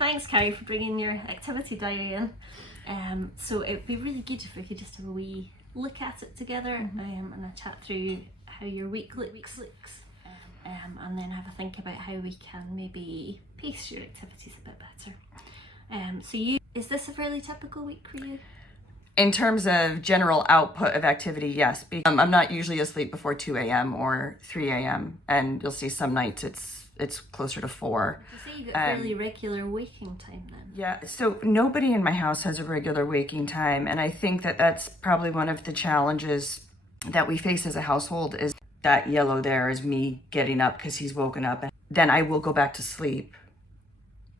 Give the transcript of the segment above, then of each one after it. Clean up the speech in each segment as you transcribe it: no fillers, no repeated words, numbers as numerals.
Thanks, Carrie, for bringing your activity diary in. So it would be really good if we could just have a wee look at it together, and a chat through how your week looks, and then have a think about how we can maybe pace your activities a bit better. Is this a fairly typical week for you? In terms of general output of activity, yes. I'm not usually asleep before 2 a.m. or 3 a.m. and you'll see some nights it's closer to 4. So you get fairly regular waking time then? Yeah, so nobody in my house has a regular waking time, and I think that that's probably one of the challenges that we face as a household. Is that yellow there is me getting up because he's woken up, and then I will go back to sleep.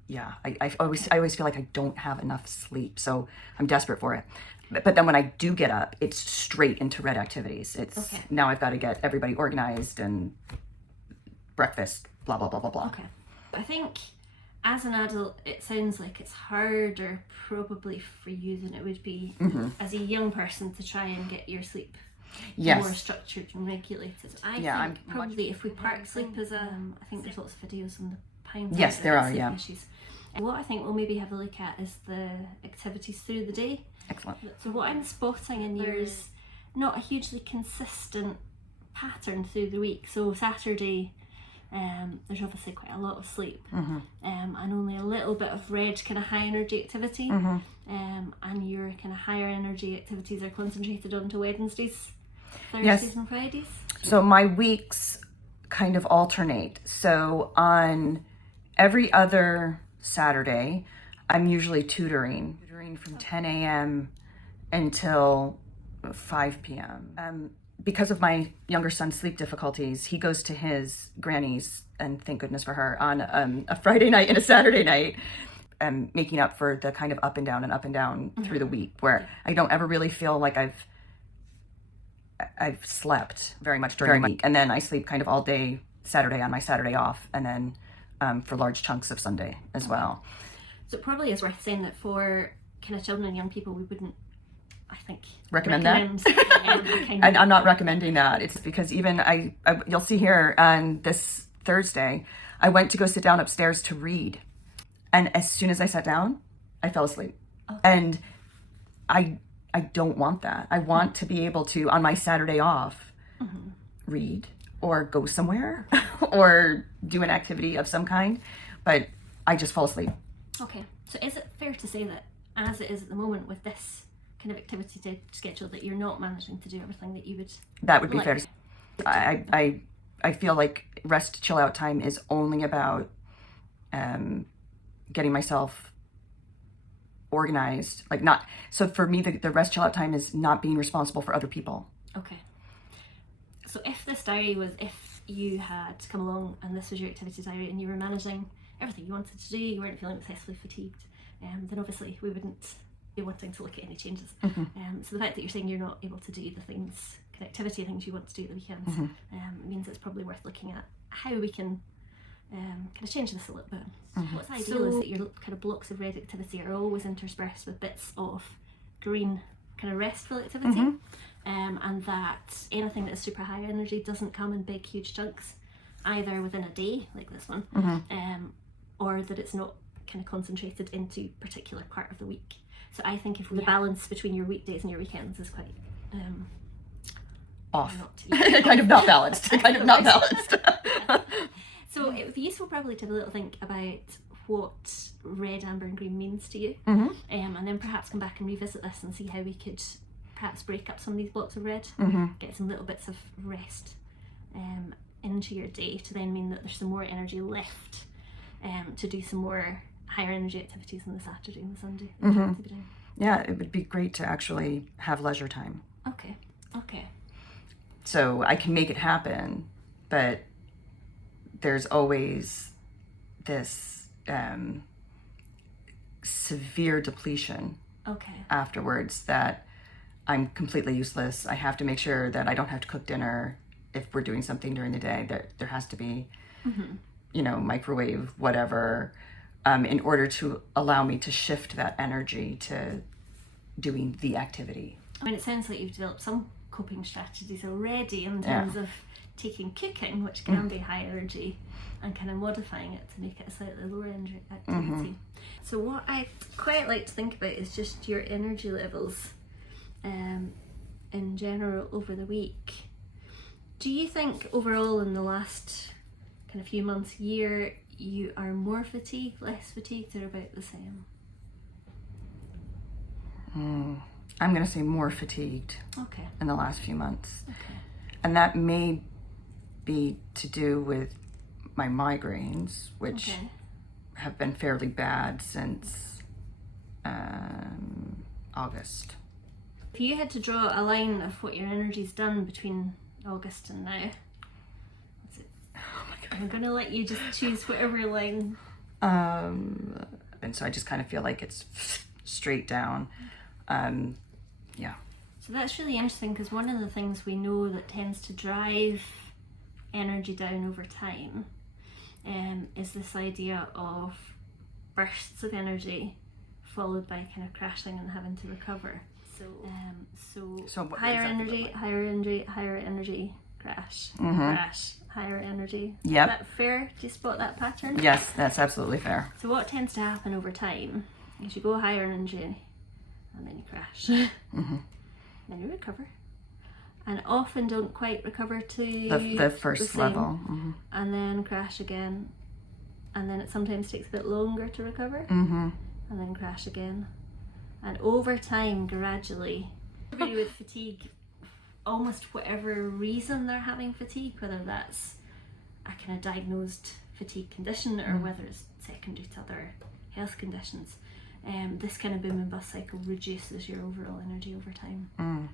Yeah, I always feel like I don't have enough sleep, so I'm desperate for it. But then when I do get up, it's straight into red activities. Now I've got to get everybody organized and breakfast, blah, blah, blah, blah, blah. Okay. I think as an adult, it sounds like it's harder probably for you than it would be as a young person to try and get your sleep more structured and regulated. I think probably if we park sleep as I think there's lots of videos on the Pine. Yes, there are, yeah. Issues. And what I think we'll maybe have a look at is the activities through the day. Excellent. So what I'm spotting in here is not a hugely consistent pattern through the week. So Saturday, there's obviously quite a lot of sleep, and only a little bit of red kind of high energy activity, and your kind of higher energy activities are concentrated onto Wednesdays, Thursdays and Fridays. So my weeks kind of alternate. So on every other Saturday, I'm usually tutoring from 10 a.m. until 5 p.m. Because of my younger son's sleep difficulties, he goes to his granny's, and thank goodness for her, on a Friday night and a Saturday night, making up for the kind of up and down through the week, where I don't ever really feel like I've slept very much during the week. And then I sleep kind of all day Saturday on my Saturday off, and then for large chunks of Sunday as well. So it probably is worth saying that for kind of children and young people, we wouldn't, I think, recommend that. I'm not recommending that. It's because even you'll see here on this Thursday, I went to go sit down upstairs to read, and as soon as I sat down, I fell asleep. And I don't want that. I want to be able to, on my Saturday off, read or go somewhere or do an activity of some kind, but I just fall asleep. Okay, so is it fair to say that as it is at the moment with this kind of activity schedule that you're not managing to do everything that you would? That would be fair to say. I feel like rest chill out time is only about getting myself organized. So for me, the rest chill out time is not being responsible for other people. Okay. So if you had come along and this was your activity diary and you were managing everything you wanted to do, you weren't feeling excessively fatigued, then obviously we wouldn't be wanting to look at any changes. So the fact that you're saying you're not able to do the things, connectivity things you want to do at the weekends, means it's probably worth looking at how we can kind of change this a little bit. What's ideal is that your kind of blocks of red activity are always interspersed with bits of green kind of restful activity, and that anything that is super high energy doesn't come in big huge chunks, either within a day like this one, or that it's not kind of concentrated into a particular part of the week. So I think if the balance between your weekdays and your weekends is quite off, kind of not balanced, not balanced. So it would be useful probably to have a little think about what red, amber and green means to you, and then perhaps come back and revisit this and see how we could perhaps break up some of these blocks of red, get some little bits of rest into your day to then mean that there's some more energy left to do some more higher energy activities on the Saturday and the Sunday. Yeah, it would be great to actually have leisure time. Okay. So I can make it happen, but there's always this severe depletion afterwards that I'm completely useless. I have to make sure that I don't have to cook dinner if we're doing something during the day. That there has to be, microwave, whatever, in order to allow me to shift that energy to doing the activity. I mean, it sounds like you've developed some coping strategies already in terms of taking cooking, which can be high energy, and kind of modifying it to make it a slightly lower energy activity. So what I quite like to think about is just your energy levels in general over the week. Do you think overall in the last kind of few months, year, you are more fatigued, less fatigued, or about the same? I'm going to say more fatigued Okay. in the last few months. Okay. And that may be to do with my migraines, which have been fairly bad since August. If you had to draw a line of what your energy's done between August and now, what's it? Oh my God. I'm going to let you just choose whatever line. And so I just kind of feel like it's straight down. Yeah. So that's really interesting, because one of the things we know that tends to drive energy down over time is this idea of bursts of energy followed by kind of crashing and having to recover. So higher energy, higher energy, higher energy, crash, crash, higher energy. Yep. Is that fair? Do you spot that pattern? Yes, that's absolutely fair. So what tends to happen over time is you go higher energy and then you crash. Then you recover. And often don't quite recover to The first same, level. and then crash again. And then it sometimes takes a bit longer to recover. And then crash again. And over time, gradually, everybody with fatigue, almost whatever reason they're having fatigue, whether that's a kind of diagnosed fatigue condition or whether it's secondary to other health conditions, this kind of boom and bust cycle reduces your overall energy over time.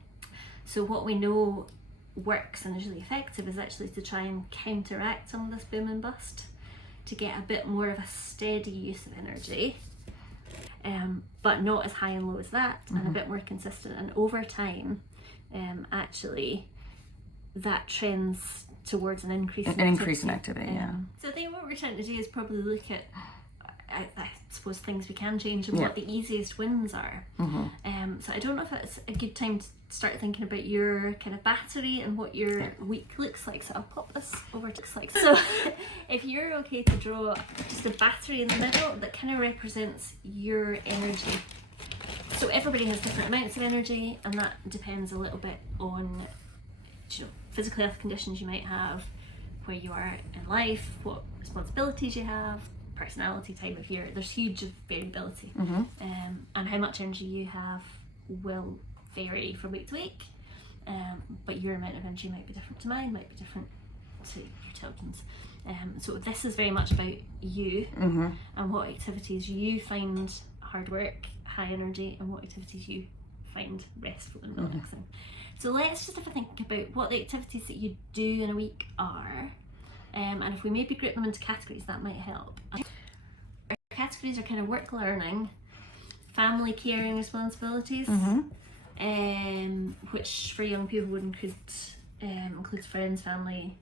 So what we know works and is really effective is actually to try and counteract some of this boom and bust, to get a bit more of a steady use of energy, but not as high and low as that, and a bit more consistent. And over time, actually, that trends towards an increase in activity. Yeah. So I think what we're trying to do is probably look at, I suppose, things we can change and what the easiest wins are. So I don't know if it's a good time to start thinking about your kind of battery and what your week looks like. So I'll pop this over to So if you're okay to draw just a battery in the middle that kind of represents your energy. So everybody has different amounts of energy, and that depends a little bit on, you know, physical health conditions you might have, where you are in life, what responsibilities you have, personality, time of year. There's huge variability, and how much energy you have will vary from week to week, but your amount of energy might be different to mine, might be different to your children's. So this is very much about you and what activities you find hard work, high energy, and what activities you find restful and relaxing. So let's just have a think about what the activities that you do in a week are, and if we maybe group them into categories, that might help. Our categories are kind of work, learning, family, caring, responsibilities, which for young people would includes friends, family,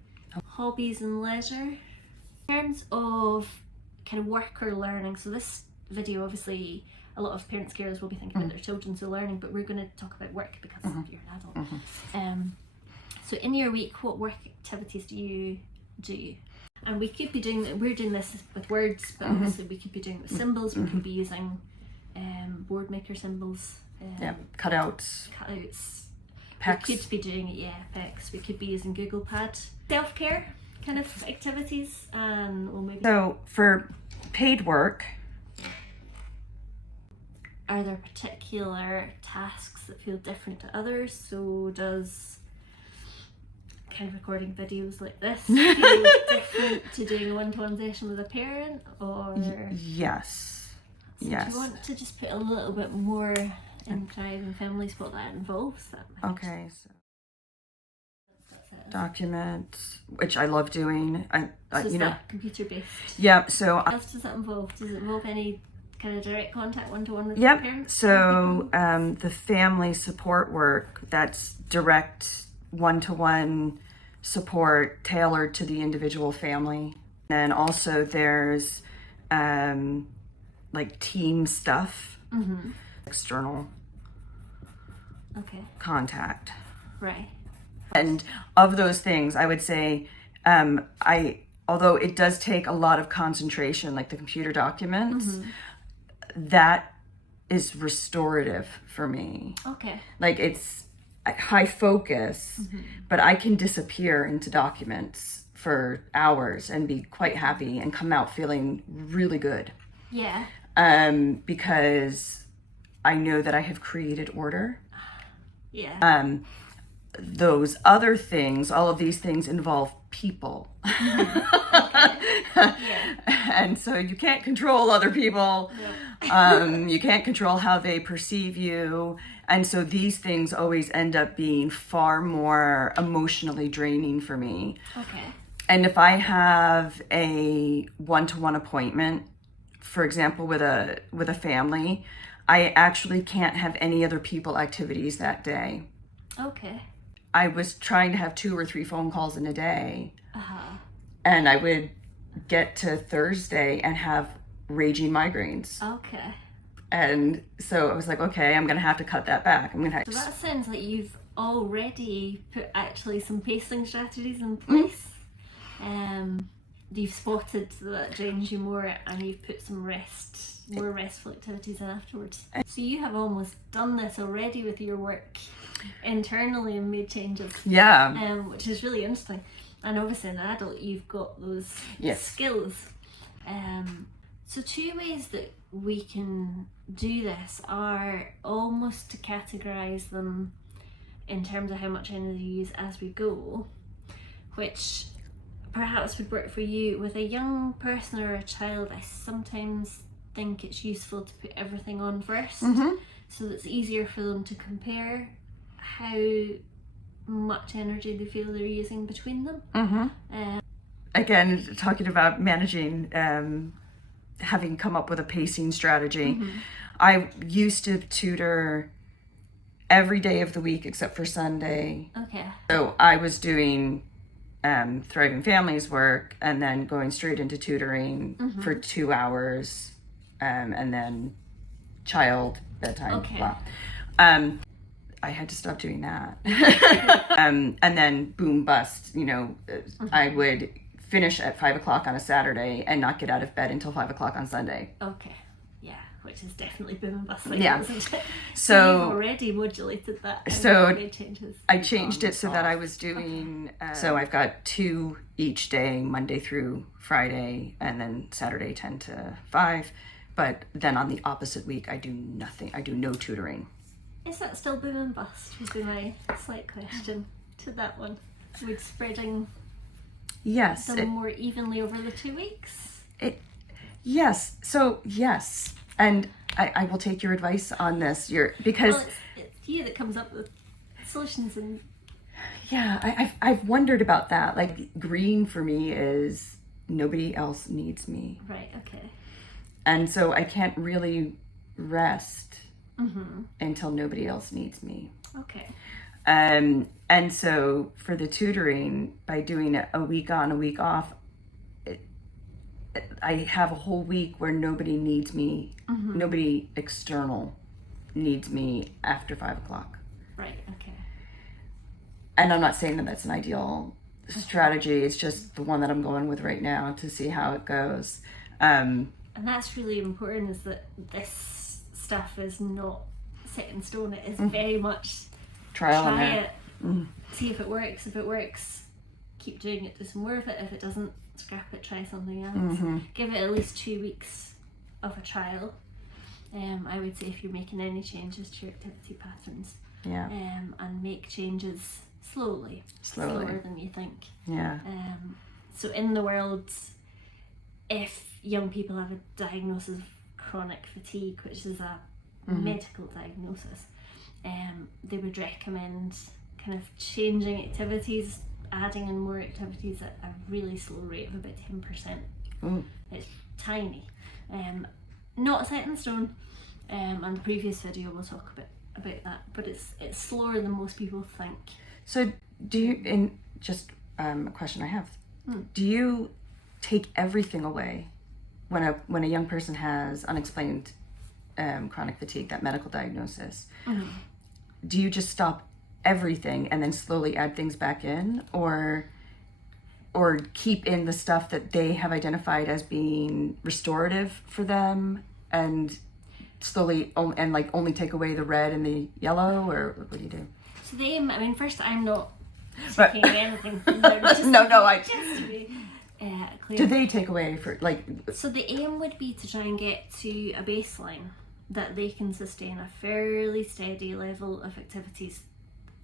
hobbies and leisure. In terms of kind of work or learning, so this video, obviously a lot of parents, carers will be thinking about their children, so learning, but we're going to talk about work because you're an adult. So in your week, what work activities do you do? And we could be doing, we're doing this with words, but obviously we could be doing it with symbols. We could be using board maker symbols, cutouts, PECs. We could be doing it, PECs. We could be using Google Pad. Self-care kind of activities, and we'll maybe. So for paid work, are there particular tasks that feel different to others? So does kind of recording videos like this feel different to doing a one-to-one session with a parent, or? Yes. So yes. Do you want to just put a little bit more in Thrive and Families what that involves? Okay. So documents, which I love doing. So is that computer-based? Yeah. So What else does that involve? Does it involve any kind of direct contact one-to-one with Yep. parents? So the family support work, that's direct one-to-one support tailored to the individual family. And also there's like team stuff, external contact. Right. And of those things, I would say, although it does take a lot of concentration, like the computer documents, that is restorative for me. Okay. Like, it's high focus, but I can disappear into documents for hours and be quite happy and come out feeling really good. Yeah. Because I know that I have created order. Yeah. Those other things, all of these things involve people. Yeah. And so you can't control other people. You can't control how they perceive you. And so these things always end up being far more emotionally draining for me. Okay. And if I have a one-to-one appointment, for example, with a family, I actually can't have any other people activities that day. Okay. I was trying to have 2 or 3 phone calls in a day. Uh-huh. And I would get to Thursday and have raging migraines. Okay. And so I was like, okay, I'm going to have to cut that back. I'm going to have So to... that sounds like you've already put actually some pacing strategies in place. You've spotted that drains you more, and you've put some more restful activities in afterwards. So you have almost done this already with your work internally and made changes. Yeah. Which is really interesting. And obviously an adult, you've got those skills. So 2 ways that we can do this are almost to categorise them in terms of how much energy you use as we go, which perhaps would work for you. With a young person or a child, I sometimes think it's useful to put everything on first, so that it's easier for them to compare how much energy they feel they're using between them. Again, talking about managing, having come up with a pacing strategy, I used to tutor every day of the week except for Sunday. Okay. So I was doing Thriving Families work and then going straight into tutoring for 2 hours, and then child bedtime. Okay. Blah. I had to stop doing that. And then boom, bust, I would finish at 5 o'clock on a Saturday and not get out of bed until 5 o'clock on Sunday. Okay. Yeah, which is definitely boom and bust. Yeah. Isn't it? So you've already modulated that. And so made changes. I changed it so that I was doing, so I've got 2 each day, Monday through Friday, and then Saturday 10 to 5. But then on the opposite week, I do nothing. I do no tutoring. Is that still boom and bust? Would be my slight question to that one. Would spreading Yes. them more evenly over the 2 weeks? Yes. So yes. And I will take your advice on this. Because Well, it's you that comes up with solutions, and yeah, I've wondered about that. Like, green for me is nobody else needs me. right, okay. And so I can't really rest until nobody else needs me. Okay. And so for the tutoring, by doing it a week on, a week off, I have a whole week where nobody needs me, nobody external needs me after 5 o'clock. Right, okay. And I'm not saying that that's an ideal strategy. It's just the one that I'm going with right now to see how it goes. And that's really important, is that this stuff is not set in stone. It is very much Trial and try error. it, see if it works. If it works, keep doing it, do some more of it. If it doesn't, scrap it, try something else. Give it at least 2 weeks of a trial. I would say if you're making any changes to your activity patterns, Yeah. and make changes slowly, slower than you think. Yeah. So in the world, if young people have a diagnosis of chronic fatigue, which is a medical diagnosis, they would recommend kind of changing activities, adding in more activities at a really slow rate of about 10%. It's tiny. Not set in stone. On the previous video we'll talk about that, but it's slower than most people think. So do you, in just a question I have, do you take everything away when a young person has unexplained chronic fatigue, that medical diagnosis? Do you just stop everything and then slowly add things back in, or keep in the stuff that they have identified as being restorative for them? And slowly and like only take away the red and the yellow, or what do you do? So the aim, I mean, first, I'm not But- taking anything from them. Just No, just to be clear. Do they take away for like? So the aim would be to try and get to a baseline that they can sustain a fairly steady level of activities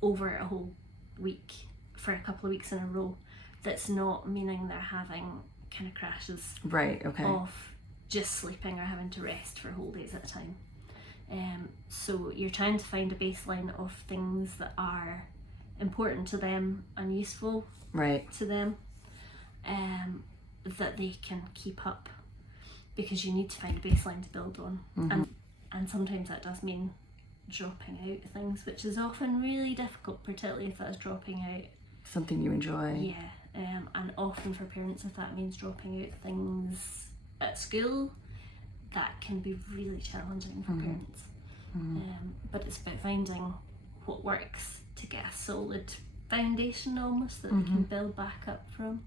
over a whole week for a couple of weeks in a row. That's not meaning they're having kind of crashes Right. Okay. of just sleeping or having to rest for whole days at a time. So you're trying to find a baseline of things that are important to them and useful Right. to them, that they can keep up, because you need to find a baseline to build on. And sometimes that does mean dropping out things, which is often really difficult, particularly if that's dropping out Something you enjoy. and often for parents, if that means dropping out things at school, that can be really challenging for parents. But it's about finding what works to get a solid foundation almost that they can build back up from.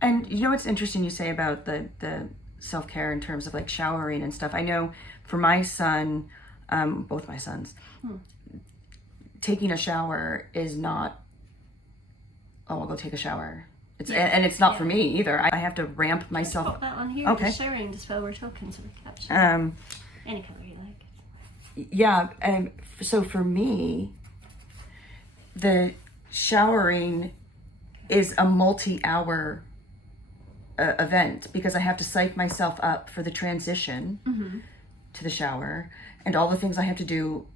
And you know what's interesting you say about the self-care in terms of like showering and stuff. I know for my son, both my sons, taking a shower is not, oh, I'll go take a shower. And it's not for me either. I have to ramp myself. Pop that on here. Okay. Just showering just while we're talking, so we're capturing any colour you like. Yeah, so for me, the showering is a multi-hour event, because I have to psych myself up for the transition to the shower and all the things I have to do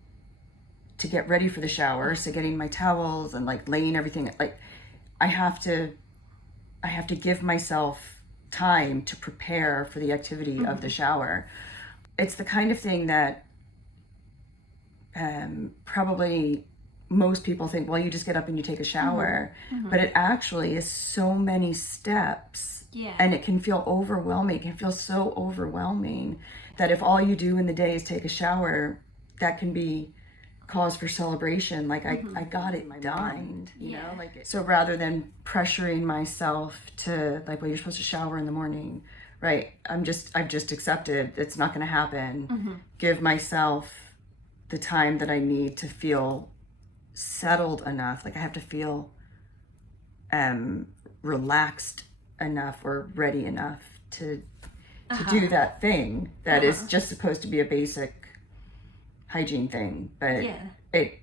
to get ready for the shower. So getting my towels and like laying everything, like I have to give myself time to prepare for the activity of the shower. It's the kind of thing that probably most people think, well, you just get up and you take a shower, but it actually is so many steps, and it can feel overwhelming. It can feel so overwhelming that if all you do in the day is take a shower, that can be cause for celebration. Like I got it done, you know, like, so rather than pressuring myself to like, well, you're supposed to shower in the morning, right? I've just accepted it's not going to happen. Give myself the time that I need to feel settled enough. Like I have to feel relaxed enough or ready enough to do that thing that is just supposed to be a basic hygiene thing, but I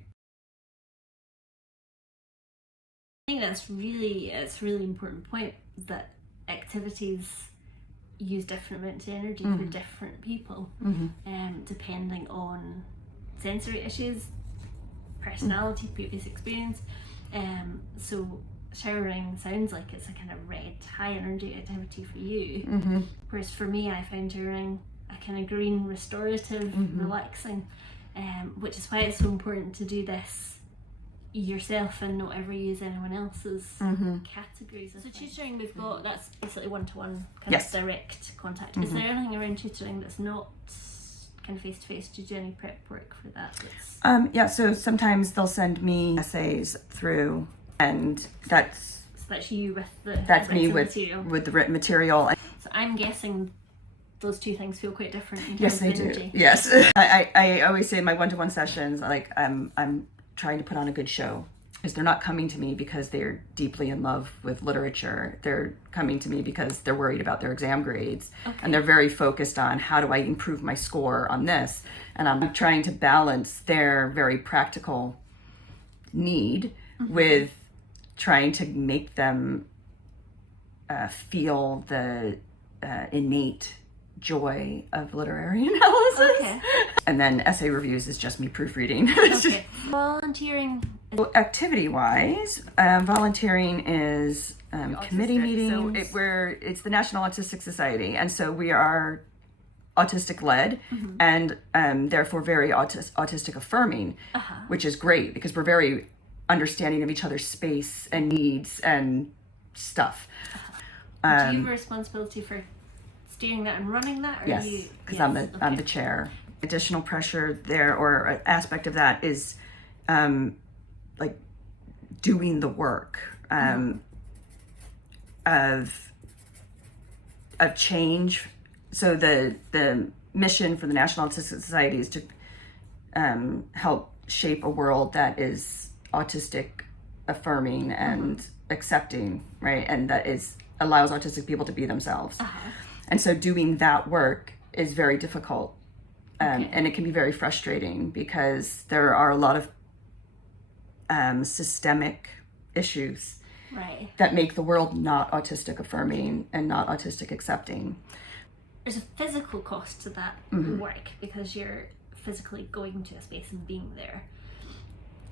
think it's a really important point that activities use different amounts of energy for different people, depending on sensory issues, personality, previous experience. So showering sounds like it's a kind of red, high energy activity for you, whereas for me, I find showering a kind of green, restorative, relaxing, which is why it's so important to do this yourself and not ever use anyone else's categories. So tutoring, we've got, that's basically one-to-one kind of direct contact. Is there anything around tutoring that's not kind of face-to-face? Do you do any prep work for that? Yeah, so sometimes they'll send me essays through, and that's you with the me with material. With the written material. So I'm guessing those two things feel quite different in terms Yes, of they energy. do. Yes, I always say in my one-to-one sessions, like I'm trying to put on a good show, because they're not coming to me because they're deeply in love with literature. They're coming to me because they're worried about their exam grades, and they're very focused on how do I improve my score on this, and I'm trying to balance their very practical need with trying to make them feel the innate joy of literary analysis. And then essay reviews is just me proofreading. Volunteering. Activity-wise, volunteering is committee meetings. So it's the National Autistic Society, and so we are autistic-led and therefore very autistic affirming, which is great because we're very understanding of each other's space and needs and stuff. Do you have a responsibility for steering that and running that? Or yes, because I'm the chair. Additional pressure there, or aspect of that, is like doing the work of change. So the mission for the National Autistic Society is to help shape a world that is autistic affirming and accepting, right? And that allows autistic people to be themselves. And so doing that work is very difficult. And it can be very frustrating because there are a lot of systemic issues that make the world not autistic affirming and not autistic accepting. There's a physical cost to that work because you're physically going to a space and being there.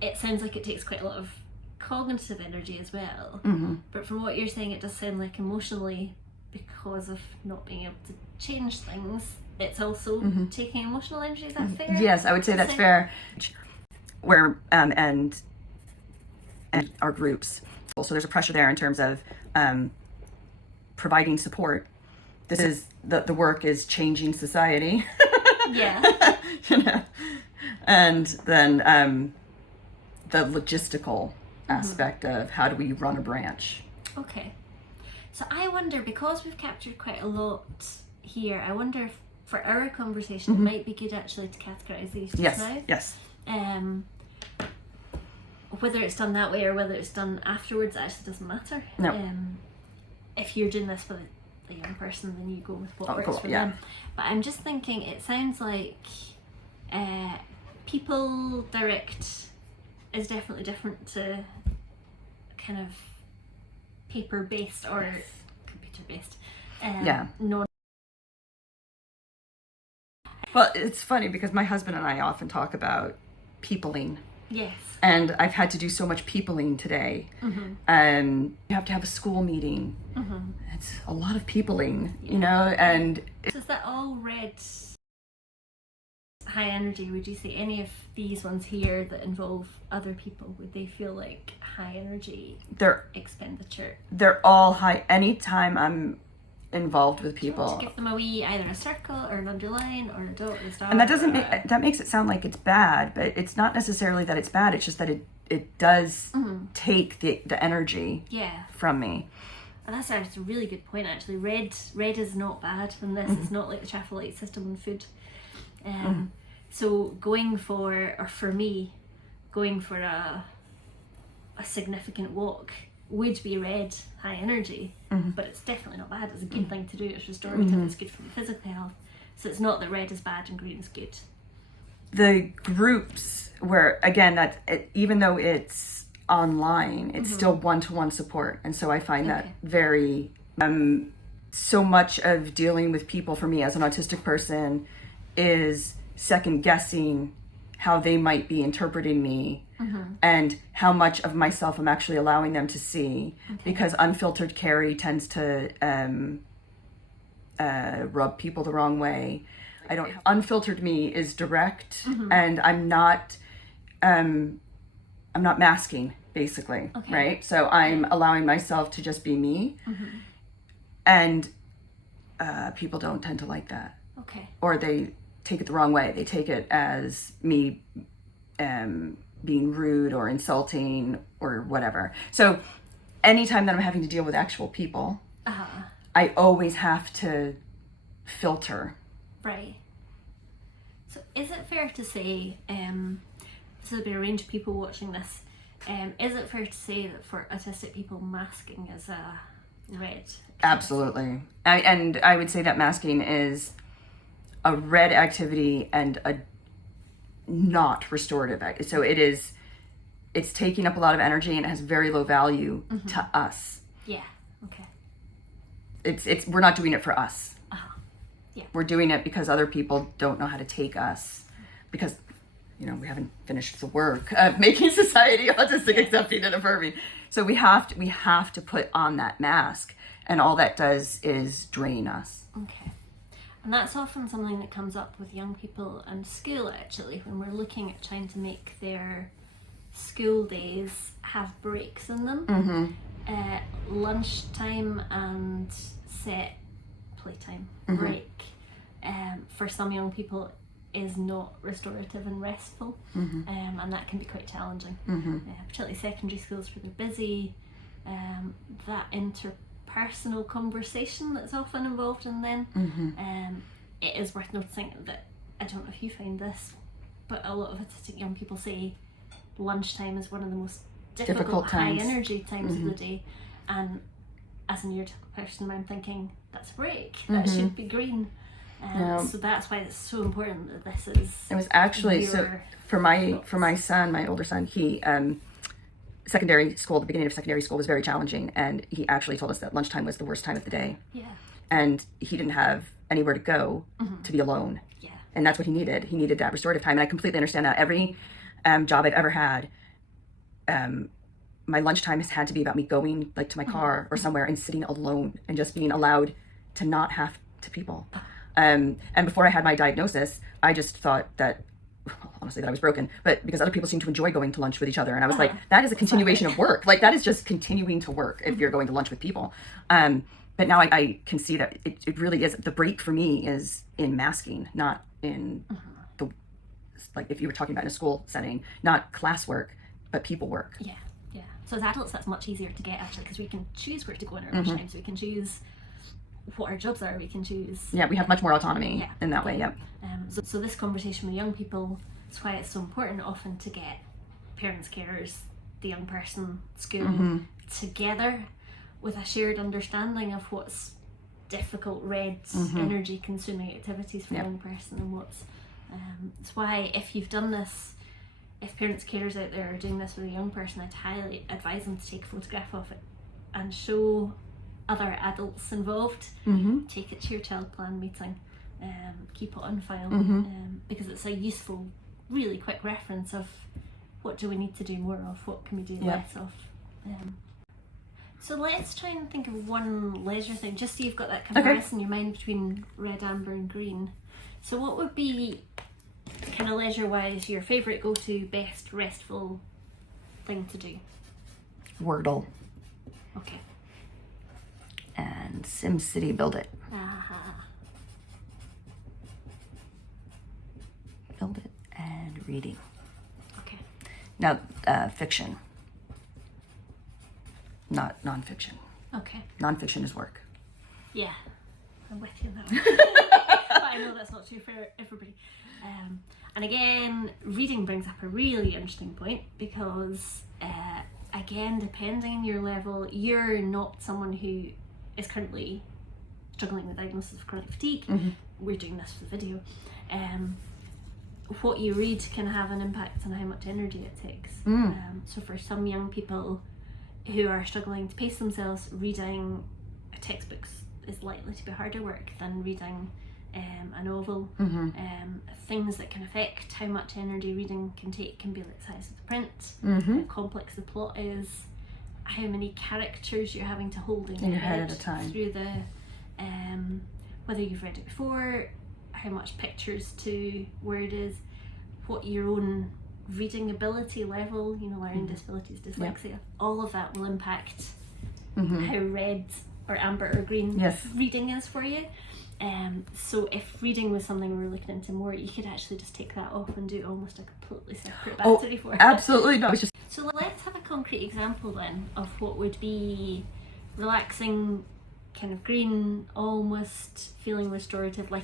It sounds like it takes quite a lot of cognitive energy as well. But from what you're saying, it does sound like emotionally, because of not being able to change things, it's also taking emotional energy. Is that fair? Yes, I would say that's fair. Where and our groups. So there's a pressure there in terms of providing support. This is the work is changing society. Yeah. You know, and then the logistical aspect of how do we run a branch. Okay. So I wonder, because we've captured quite a lot here, I wonder if for our conversation it might be good actually to categorise these just now. Yes. Whether it's done that way or whether it's done afterwards actually doesn't matter. No. If you're doing this with a young person, then you go with what works for them. But I'm just thinking, it sounds like people direct is definitely different to kind of paper-based or computer-based. No. Well, it's funny because my husband and I often talk about peopling. Yes. And I've had to do so much peopling today. You have to have a school meeting. It's a lot of peopling, you know, and... So is that all red high energy? Would you say any of these ones here that involve other people, would they feel like high energy expenditure? They're all high. Anytime I'm involved with people. To give them a wee, either a circle or an underline or a dot or a star. And that doesn't that makes it sound like it's bad, but it's not necessarily that it's bad. It's just that it does take the energy from me. And that's a really good point actually. Red is not bad in this. It's not like the traffic light system in food. So going for, or for me, going for a significant walk would be red high energy, but it's definitely not bad. It's a good thing to do. It's restorative. It's good for the physical health. So it's not that red is bad and green is good. The Groups where, again, even though it's online, it's still one-to-one support, and so I find that very so much of dealing with people for me as an autistic person is second guessing how they might be interpreting me and how much of myself I'm actually allowing them to see, because unfiltered Carrie tends to rub people the wrong way. Unfiltered me is direct, and I'm not masking, basically, right? So I'm allowing myself to just be me, and people don't tend to like that. Or they take it the wrong way. They take it as me being rude or insulting or whatever. So anytime that I'm having to deal with actual people, I always have to filter. Right. So is it fair to say, this will be a range of people watching this, is it fair to say that for autistic people masking is a red? Absolutely. And I would say that masking is a red activity and a not restorative. So it's taking up a lot of energy and it has very low value to us. Yeah. Okay. It's we're not doing it for us. Yeah. We're doing it because other people don't know how to take us, because we haven't finished the work of making society autistic, accepting, and affirming. So we have to put on that mask, and all that does is drain us. Okay. And that's often something that comes up with young people and school, actually, when we're looking at trying to make their school days have breaks in them. Lunchtime and set playtime break for some young people is not restorative and restful, and that can be quite challenging, particularly secondary schools where they're busy. That interpersonal conversation that's often involved in them it is worth noticing that, I don't know if you find this, but a lot of autistic young people say lunchtime is one of the most difficult high energy times of the day. And as a neurodivergent person, I'm thinking, that's a break. That should be green. So that's why it's so important that this is. It was actually, so for my son, my older son, he, secondary school, the beginning of secondary school was very challenging. And he actually told us that lunchtime was the worst time of the day. Yeah. And he didn't have anywhere to go to be alone. Yeah. And that's what he needed. He needed that restorative time. And I completely understand that. Every job I've ever had, my lunchtime has had to be about me going like to my car or somewhere and sitting alone and just being allowed to not have to people. And before I had my diagnosis, I just thought that, honestly, that I was broken, but because other people seem to enjoy going to lunch with each other. And I was like, that is a continuation of work. Like that is just continuing to work if you're going to lunch with people. But now I can see that it really is, the break for me is in masking, not in the, like if you were talking about in a school setting, not classwork, but people work. Yeah, yeah. So as adults, that's much easier to get actually, because we can choose where to go in our lunchtime. So we can choose what our jobs are. We can choose. Yeah, we have much more autonomy in that way. Yep. So this conversation with young people is why it's so important often to get parents, carers, the young person, school together with a shared understanding of what's difficult, red, energy consuming activities for a young person and what's. It's why if you've done this, if parents, carers out there are doing this with a young person, I'd highly advise them to take a photograph of it and show other adults involved. Take it to your child plan meeting, keep it on file, because it's a useful, really quick reference of what do we need to do more of, what can we do less of. So let's try and think of one leisure thing, just so you've got that comparison in your mind between red, amber and green. So what would be, kind of leisure-wise, your favourite go-to, best, restful thing to do? Wordle. Okay. And SimCity Build It. Build it and reading. Okay. Now, fiction. Not nonfiction. Okay. Nonfiction is work. Yeah, I'm with you on that one. But I know that's not true for everybody. And again, reading brings up a really interesting point because, again, depending on your level, you're not someone who is currently struggling with diagnosis of chronic fatigue. We're doing this for the video. What you read can have an impact on how much energy it takes. So for some young people who are struggling to pace themselves, reading textbooks is likely to be harder work than reading a novel. Things that can affect how much energy reading can take can be like the size of the print, how complex the plot is, how many characters you're having to hold in your head at a time through the whether you've read it before, how much pictures to word is, what your own reading ability level, learning disabilities, dyslexia, all of that will impact how red or amber or green reading is for you. So if reading was something we were looking into more, you could actually just take that off and do almost a completely separate battery for it. Absolutely not. So let's have a concrete example then of what would be relaxing, kind of green, almost feeling restorative, like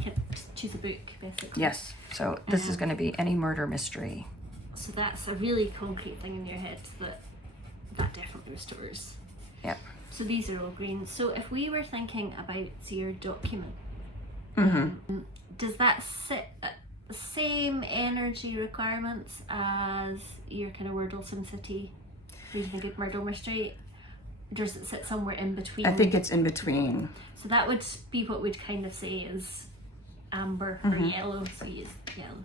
choose a book basically. Yes. So this is going to be any murder mystery. So that's a really concrete thing in your head that definitely restores. Yep. So these are all green. So if we were thinking about your document, does that sit at the same energy requirements as your kind of Wordle SimCity, reading a good murder mystery? Does it sit somewhere in between? I think it's in between. So that would be what we'd kind of say is amber or yellow. So use yellow.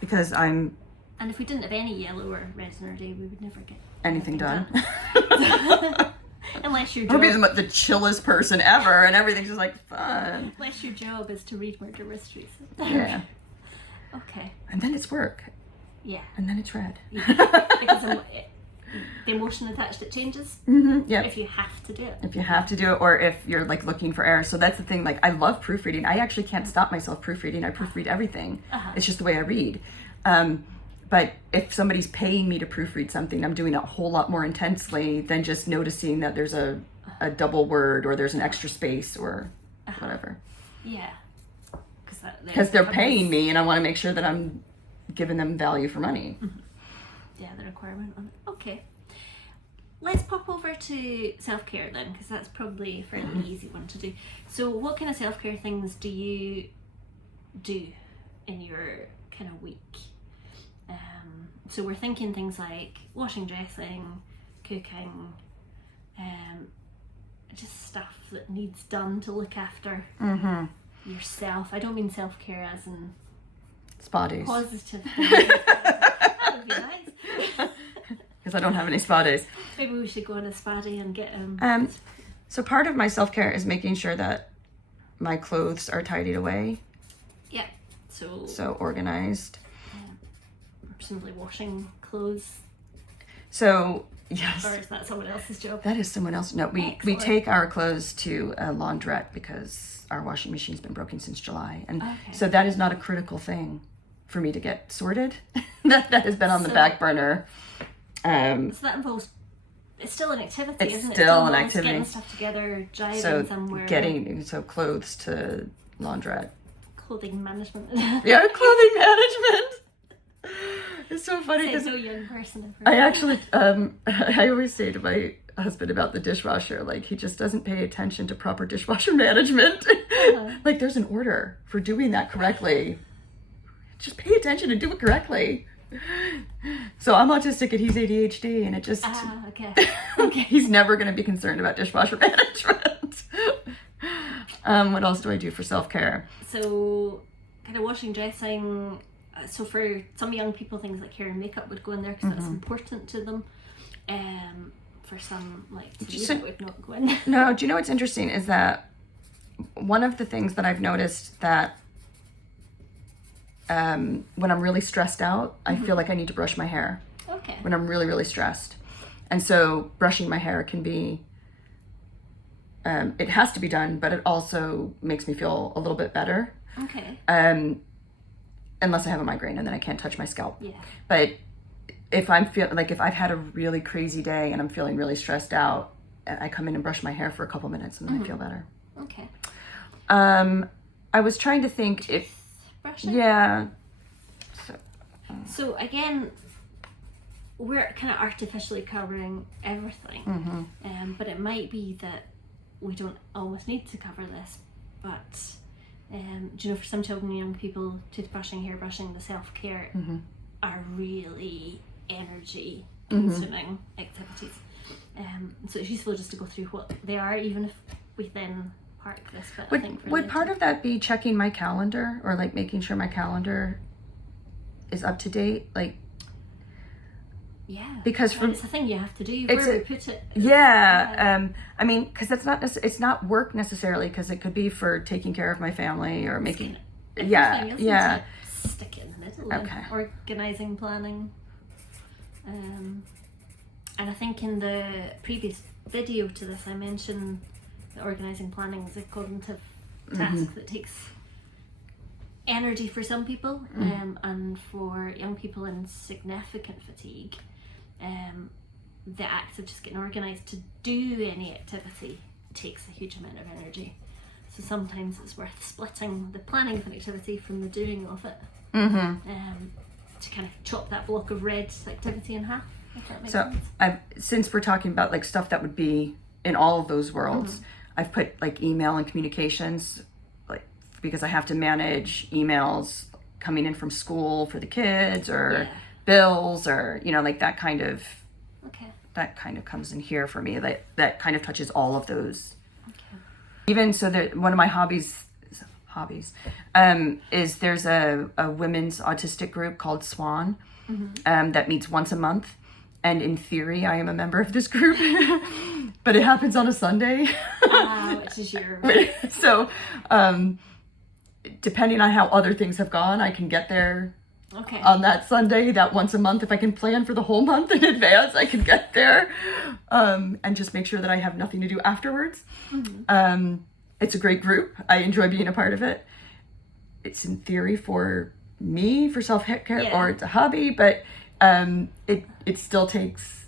Because I'm... And if we didn't have any yellow or red in our day, we would never get anything done. Unless your job... Or be the chillest person ever and everything's just like fun. Unless your job is to read murder mysteries. Yeah. Okay. And then it's work. Yeah. And then it's red. Yeah. Because the emotion attached, it changes. Yeah. If you have to do it. If you have to do it, or if you're like looking for errors. So that's the thing. Like I love proofreading. I actually can't stop myself proofreading. I proofread everything. It's just the way I read. But if somebody's paying me to proofread something, I'm doing it a whole lot more intensely than just noticing that there's a double word or there's an extra space or. whatever. Yeah. Because they're paying me, and I want to make sure that I'm giving them value for money. Yeah, the requirement on it. Okay. Let's pop over to self-care then, because that's probably a fairly easy one to do. So what kind of self-care things do you do in your kind of week? So we're thinking things like washing, dressing, cooking, just stuff that needs done to look after yourself. I don't mean self-care as in spa days. Positive things. That would be nice. Because I don't have any spa days. Maybe we should go on a spa day and get So part of my self-care is making sure that my clothes are tidied away. Yeah. So organized. Presumably washing clothes. So yes. Or is that someone else's job? That is someone else. No, we take our clothes to a laundrette because our washing machine's been broken since July, and so that is not a critical thing for me to get sorted. that has been on the back burner. So that involves. It's still an activity, isn't it? It's still an activity. Getting stuff together, driving somewhere. Clothes to laundrette. Clothing management. Yeah, clothing management. It's so funny because no young person. I actually, I always say to my husband about the dishwasher, like he just doesn't pay attention to proper dishwasher management. Like there's an order for doing that correctly. Just pay attention and do it correctly. So I'm autistic and he's ADHD, and it just okay. He's never going to be concerned about dishwasher management. What else do I do for self-care? So kind of washing, dressing. So for some young people, things like hair and makeup would go in there because that's important to them. For some, like it would not go in. No, do you know what's interesting is that one of the things that I've noticed that when I'm really stressed out, I feel like I need to brush my hair. Okay. When I'm really, really stressed. And so brushing my hair can be, it has to be done, but it also makes me feel a little bit better. Okay. Unless I have a migraine, and then I can't touch my scalp. Yeah. But if if I've had a really crazy day and I'm feeling really stressed out, I come in and brush my hair for a couple minutes and then I feel better. Okay. I was trying to think if brushing? Yeah. So again, we're kind of artificially covering everything, but it might be that we don't always need to cover this, but do you know, for some children and young people, toothbrushing, hairbrushing, the self-care are really energy consuming activities. So it's useful just to go through what they are, even if we then park this bit. Would part of that be checking my calendar, or like making sure my calendar is up to date? Like, yeah, because it's a thing you have to do. Where we put it. Yeah. I mean, because it's not work necessarily, because it could be for taking care of my family or making. Yeah. Stick it in the middle. Okay. Organising, planning. And I think in the previous video to this, I mentioned that organising, planning is a cognitive task that takes energy for some people, and for young people in significant fatigue, the act of just getting organised to do any activity takes a huge amount of energy. So sometimes it's worth splitting the planning of an activity from the doing of it, to kind of chop that block of red activity in half, if that makes sense. Since we're talking about like stuff that would be in all of those worlds, I've put like email and communications, like, because I have to manage emails coming in from school for the kids, or bills, or like that kind of comes in here for me. That kind of touches all of those. Okay. Even so, that one of my hobbies is there's a women's autistic group called SWAN that meets once a month, and in theory I am a member of this group. But it happens on a Sunday. Which is your... So, depending on how other things have gone, I can get there on that Sunday, that once a month. If I can plan for the whole month in advance, I can get there, and just make sure that I have nothing to do afterwards. It's a great group. I enjoy being a part of it. It's in theory for me, for self-care, or it's a hobby, but it still takes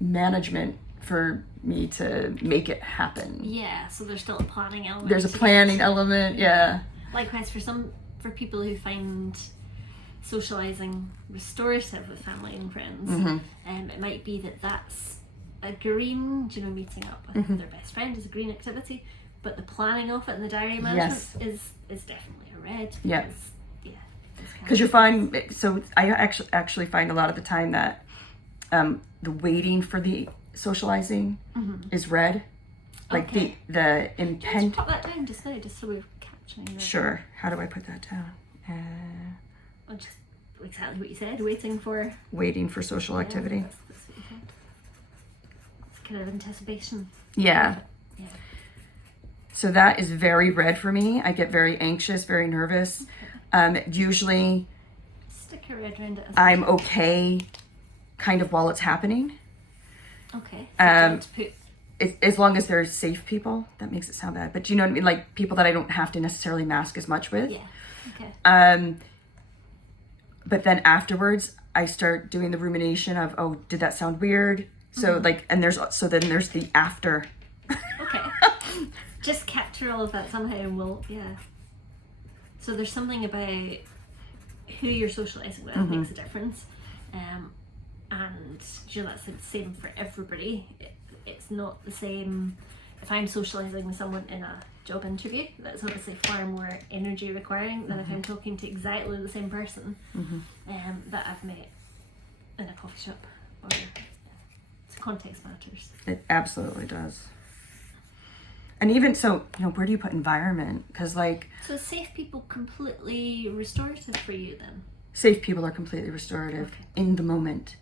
management for me to make it happen. Yeah, so there's still a planning element. There's a planning element, yeah. Likewise, for people who find socializing restorative with family and friends, it might be that that's a green, meeting up with their best friend is a green activity, but the planning of it and the diary management is definitely a red. Yeah. Because you find, so I actually find a lot of the time that the waiting for the socializing is red. Like the Can you pop that down just now, just so we're capturing it? Sure. How do I put that down? Just exactly what you said, waiting for social activity. That's what you said. It's kind of anticipation. Yeah. Yeah. So that is very red for me. I get very anxious, very nervous. Usually stick a red around it. I'm okay kind of while it's happening. Okay. As long as they're safe people. That makes it sound bad, but you know what I mean, like people that I don't have to necessarily mask as much with. Yeah. Okay. But then afterwards I start doing the rumination of, oh, did that sound weird? So then there's the after. Okay. Just capture all of that somehow and so there's something about who you're socializing with makes a difference, and that's the same for everybody. It's not the same if I'm socializing with someone in a job interview. That's obviously far more energy requiring than if I'm talking to exactly the same person that I've met in a coffee shop. So context matters. It absolutely does. And even so, where do you put environment? Because so is safe people completely restorative for you then? Safe people are completely restorative in the moment.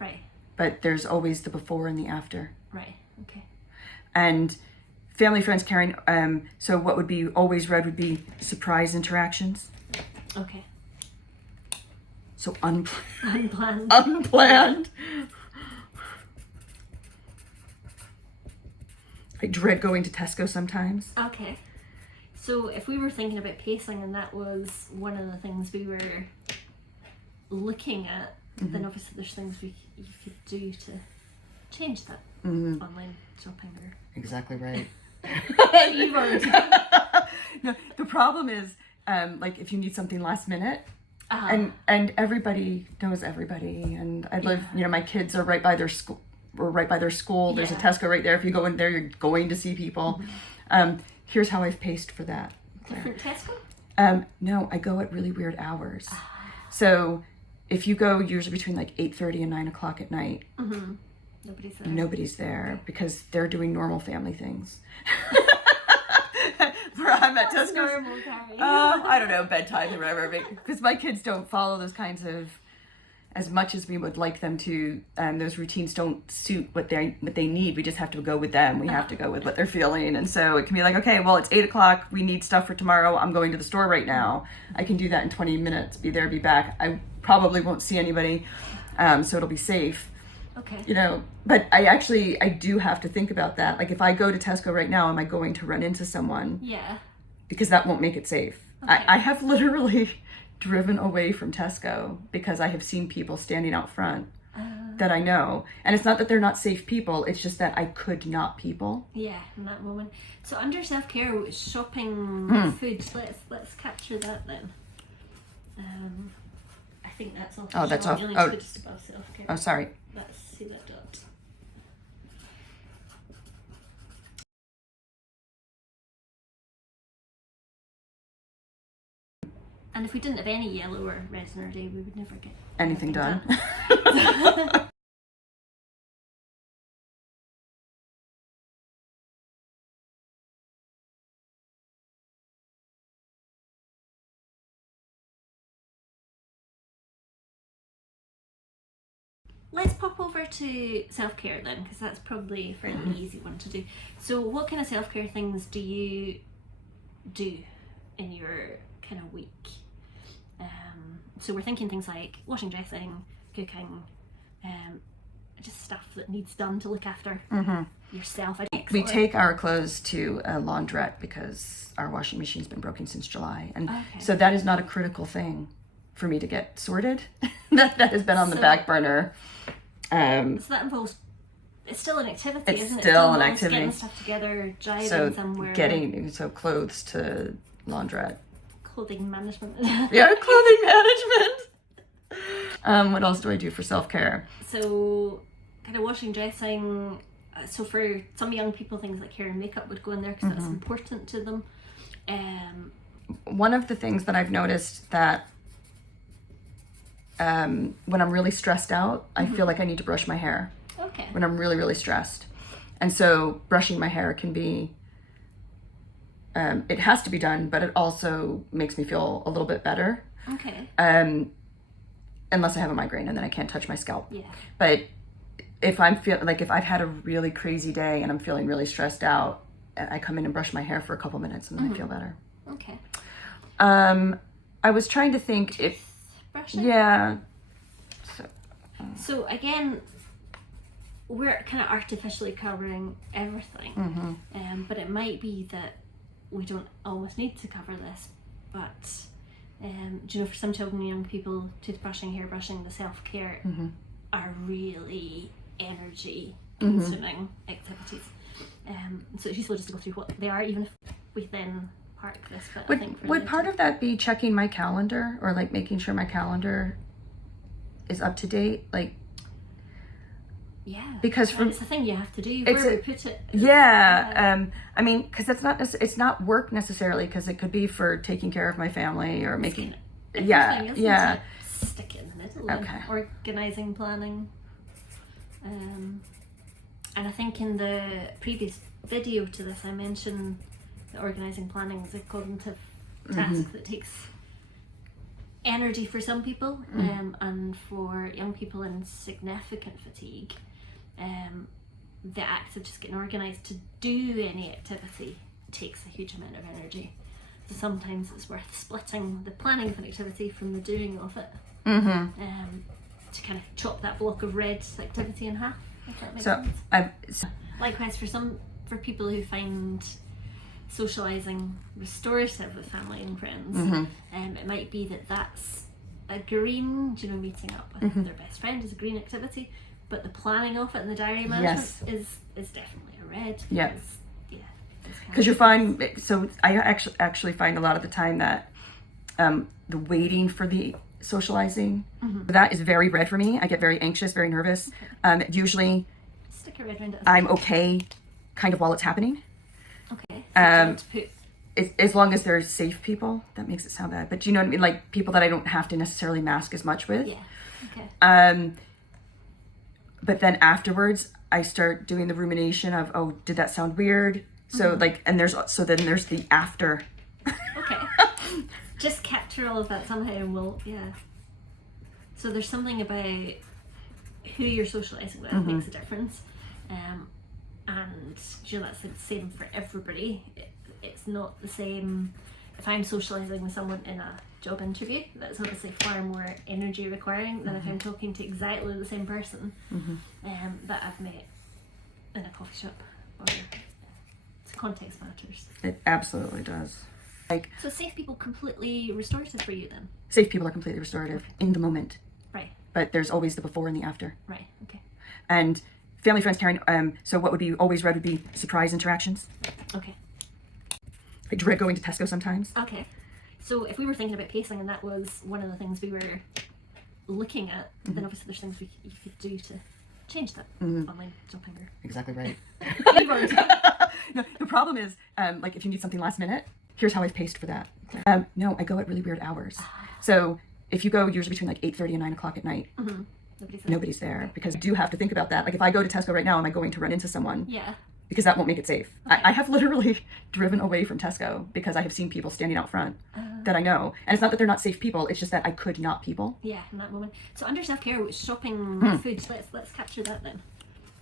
Right. But there's always the before and the after. Right. Okay. And family, friends, caring. So what would be always red would be surprise interactions. Okay. So unplanned. Unplanned. I dread going to Tesco sometimes. Okay. So if we were thinking about pacing and that was one of the things we were looking at, then obviously there's things you could do to change that. Online shopping or... Exactly right. You've already... No, the problem is, if you need something last minute, and everybody knows everybody, and I live, my kids are right by their school. There's a Tesco right there. If you go in there, you're going to see people. Here's how I've paced for that. Different Tesco? No, I go at really weird hours. So if you go usually between 8:30 and 9 o'clock at night, nobody's there because they're doing normal family things. Where I'm at Tesco. Normal, Carrie. I don't know, bedtime or whatever, because my kids don't follow those kinds of, as much as we would like them to, those routines don't suit what they need. We just have to go with them. We have to go with what they're feeling. And so it can be okay, well, it's 8 o'clock. We need stuff for tomorrow. I'm going to the store right now. I can do that in 20 minutes. Be there, be back. I probably won't see anybody, so it'll be safe. Okay. But I do have to think about that. If I go to Tesco right now, am I going to run into someone? Yeah. Because that won't make it safe. Okay. I have literally driven away from Tesco because I have seen people standing out front that I know. And it's not that they're not safe people, it's just that I could not people. Yeah, in that moment. So under self-care, shopping, food, let's capture that then. I think that's off. Oh, that's off. Just above self-care. Oh, sorry. Let's see that dot. And if we didn't have any yellow or red in our day, we would never get anything done. Let's pop over to self-care then, because that's probably a fairly easy one to do. So what kind of self-care things do you do in your kind of week? So we're thinking things like washing, dressing, cooking, just stuff that needs done to look after yourself. We take our clothes to a laundrette because our washing machine's been broken since July. And so that is not a critical thing for me to get sorted. that has been on the back burner. So that involves it's still an activity, It's isn't it? still an It's activity. getting stuff together, driving So somewhere. clothes to laundrette. Clothing management. Yeah, clothing management. What else do I do for self-care? So, kind of washing, dressing. So for some young people, things like hair and makeup would go in there because that's important to them. One of the things that I've noticed that when I'm really stressed out, I feel like I need to brush my hair. Okay. When I'm really, really stressed. And so brushing my hair can be, it has to be done, but it also makes me feel a little bit better. Okay. Unless I have a migraine and then I can't touch my scalp. Yeah. But if if I've had a really crazy day and I'm feeling really stressed out, I come in and brush my hair for a couple minutes and then I feel better. Okay. I was trying to think if, Brushing? yeah. So again, we're kind of artificially covering everything. But it might be that we don't always need to cover this. But, do you know, for some children and young people, toothbrushing, hairbrushing, the self-care are really energy consuming activities. So it's useful just to go through what they are, even if we then park this. But I think Would part of that be checking my calendar or like making sure my calendar is up to date? Like, yeah, because and it's the thing you have to do where we put it. Yeah, I mean, because it's not work necessarily, because it could be for taking care of my family or making. Yeah. Stick it in the middle. Okay. Organising, planning. And I think in the previous video to this, I mentioned that organising, planning is a cognitive task that takes energy for some people, and for young people in significant fatigue, the act of just getting organised to do any activity takes a huge amount of energy. So sometimes it's worth splitting the planning of an activity from the doing of it, to kind of chop that block of red activity in half, if that makes sense. Likewise, for people who find socialising restorative with family and friends, it might be that that's a green, meeting up with their best friend is a green activity, but the planning of it and the diary management is definitely a red. Yeah. Because you find, so I actually find a lot of the time that the waiting for the socializing, that is very red for me. I get very anxious, very nervous. Usually stick a red around it. I'm okay kind of while it's happening. Okay. So as long as there's safe people. That makes it sound bad, but you know what I mean? Like people that I don't have to necessarily mask as much with. Yeah. Okay. But then afterwards, I start doing the rumination of, oh, did that sound weird? So then there's the after. Okay. Just capture all of that somehow and so there's something about who you're socialising with makes a difference. And that's the same for everybody. It's not the same if I'm socialising with someone in a job interview. That's obviously far more energy requiring than if I'm talking to exactly the same person that I've met in a coffee shop. Context matters. It absolutely does. So safe people completely restorative for you then? Safe people are completely restorative in the moment. Right. But there's always the before and the after. Right. Okay. And family, friends, caring. So what would be always read would be surprise interactions. Okay. I dread going to Tesco sometimes. Okay. So if we were thinking about pacing and that was one of the things we were looking at, then obviously there's things you could do to change that. Online shopping. Exactly right. You've already No, the problem is, like if you need something last minute, here's how I've paced for that. No, I go at really weird hours. So if you go usually between like 8:30 and 9 o'clock at night, nobody's there, because I do have to think about that. Like if I go to Tesco right now, am I going to run into someone? Yeah. Because that won't make it safe. I have literally driven away from Tesco because I have seen people standing out front that I know. And it's not that they're not safe people, it's just that I could not people. Yeah, in that moment. So under self-care, shopping food, let's capture that then.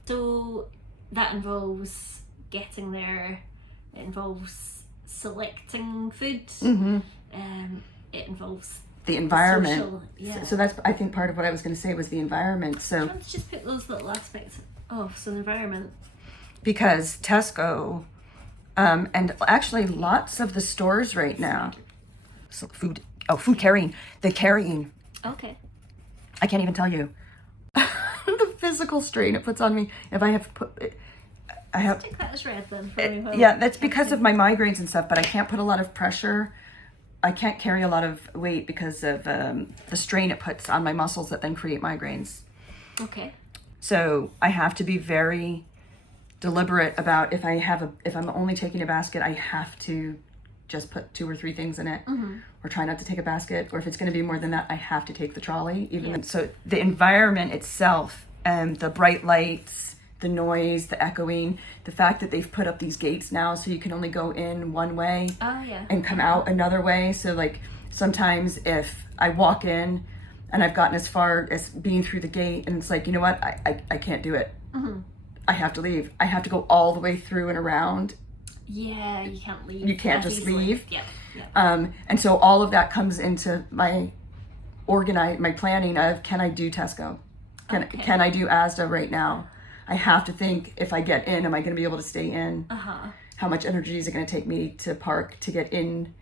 So that involves getting there, it involves selecting food, it involves the environment. Social, so that's, I think, part of what I was going to say was the environment. So let's just put those little aspects off. So the environment. Because Tesco, and actually lots of the stores right now, so food carrying, the carrying. Okay. I can't even tell you. The physical strain it puts on me. If I have put, I have, Take that as read then for me. yeah, that's because of my migraines and stuff, but I can't put a lot of pressure. I can't carry a lot of weight because of the strain it puts on my muscles that then create migraines. Okay. So I have to be very deliberate about if I'm only taking a basket, I have to just put 2 or 3 things in it, or try not to take a basket. Or if it's going to be more than that, I have to take the trolley. So the environment itself, the bright lights, the noise, the echoing, the fact that they've put up these gates now so you can only go in one way and come out another way. So like sometimes if I walk in and I've gotten as far as being through the gate and it's like, you know what, I can't do it. I have to leave. I have to go all the way through and around. Yeah, you can't leave. You can't just easily. leave. Yeah. And so all of that comes into my planning of, can I do Tesco? Can I do Asda right now? I have to think, if I get in, am I going to be able to stay in? How much energy is it going to take me to park to get in?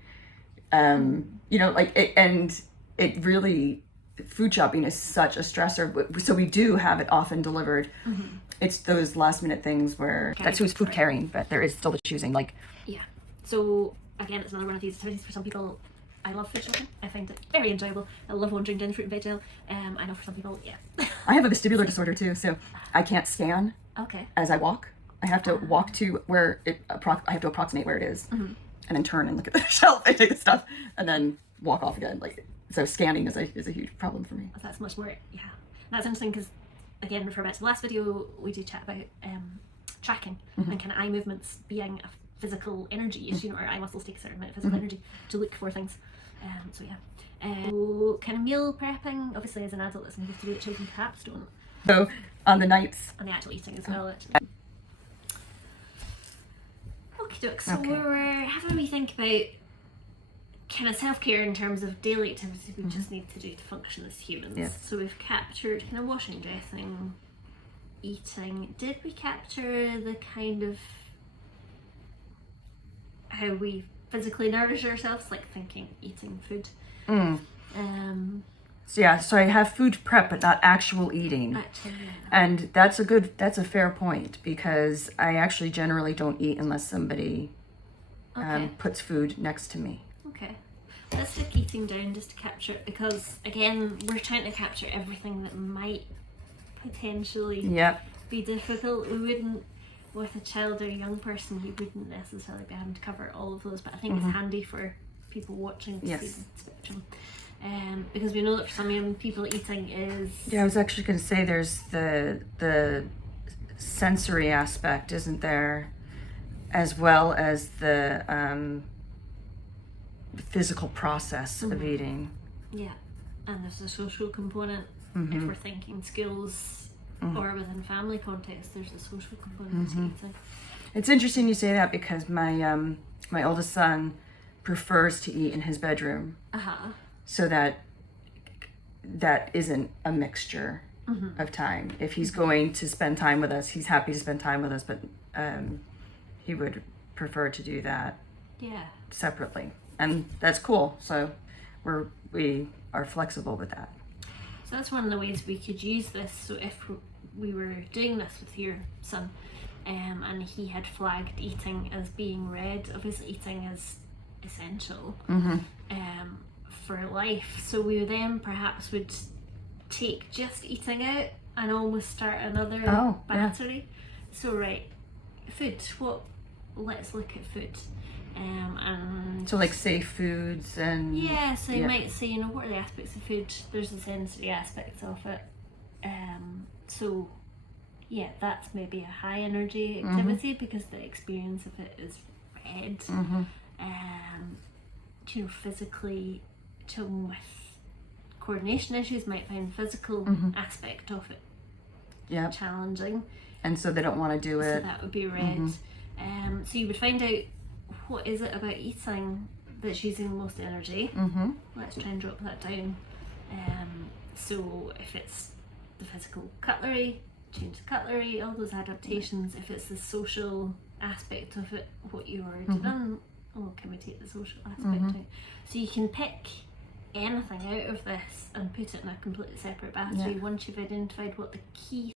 You know, like it, and it really, food shopping is such a stressor. So we do have it often delivered. It's those last minute things where that's who's food carrying, but there is still the choosing. Like, yeah. So again, it's another one of these activities for some people. I love food shopping. I find it very enjoyable. I love wandering down fruit and veg aisle. I know for some people, yeah. I have a vestibular disorder too, so I can't scan as I walk. I have to walk to where I have to approximate where it is, and then turn and look at the shelf and take the stuff, and then walk off again. Like, so scanning is a huge problem for me. That's much more, yeah. That's interesting because, again, refer back to the last video, we did chat about tracking and kind of eye movements being a physical energy issue, or eye muscles take a certain amount of physical energy to look for things. So yeah. So kind of meal prepping, obviously as an adult that's something you have to do that children perhaps don't. So on the nights. And the actual eating as well, actually. Okay, so how do we think about kind of self-care in terms of daily activities we just need to do to function as humans? Yeah. So we've captured kind of washing, dressing, eating. Did we capture the kind of how we physically nourish ourselves, like thinking, eating food? So I have food prep, but not actual eating. Actually, yeah. And that's a fair point, because I actually generally don't eat unless somebody puts food next to me. Okay. Let's take eating down just to capture it, because again, we're trying to capture everything that might potentially be difficult. We wouldn't, with a child or a young person, we wouldn't necessarily be having to cover all of those, but I think it's handy for people watching to see the spectrum. Because we know that for some young people, eating is... Yeah, I was actually going to say there's the sensory aspect, isn't there? As well as the physical process of eating. Yeah, and there's a social component. If we're thinking skills or within family context, there's a social component to eating. It's interesting you say that, because my my oldest son prefers to eat in his bedroom. So that isn't a mixture of time. If he's going to spend time with us, he's happy to spend time with us, but he would prefer to do that separately. And that's cool. So we are flexible with that. So that's one of the ways we could use this. So if we were doing this with your son, and he had flagged eating as being red, obviously eating is essential for life. So we then perhaps would take just eating out and almost start another battery. So food. Let's look at food. And so like safe foods and so you might say, what are the aspects of food? There's the sensory aspects of it. So that's maybe a high energy activity because the experience of it is red. Physically, children with coordination issues might find physical aspect of it challenging, and so they don't want to do it. So that would be red. So you would find out what is it about eating that's using the most energy. Let's try and drop that down. So if it's the physical cutlery, change the cutlery, all those adaptations. If it's the social aspect of it, what you already done, can we take the social aspect out? So you can pick anything out of this and put it in a completely separate battery once you've identified what the key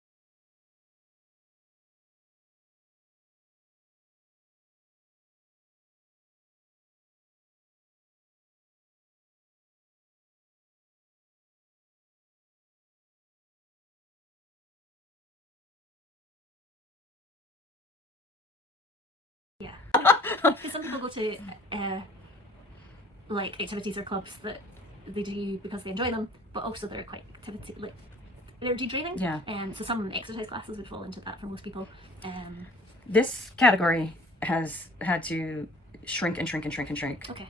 Because some people go to like activities or clubs that they do because they enjoy them, but also they're quite energy draining. Yeah. So some exercise classes would fall into that for most people. This category has had to shrink and shrink and shrink and shrink. Okay.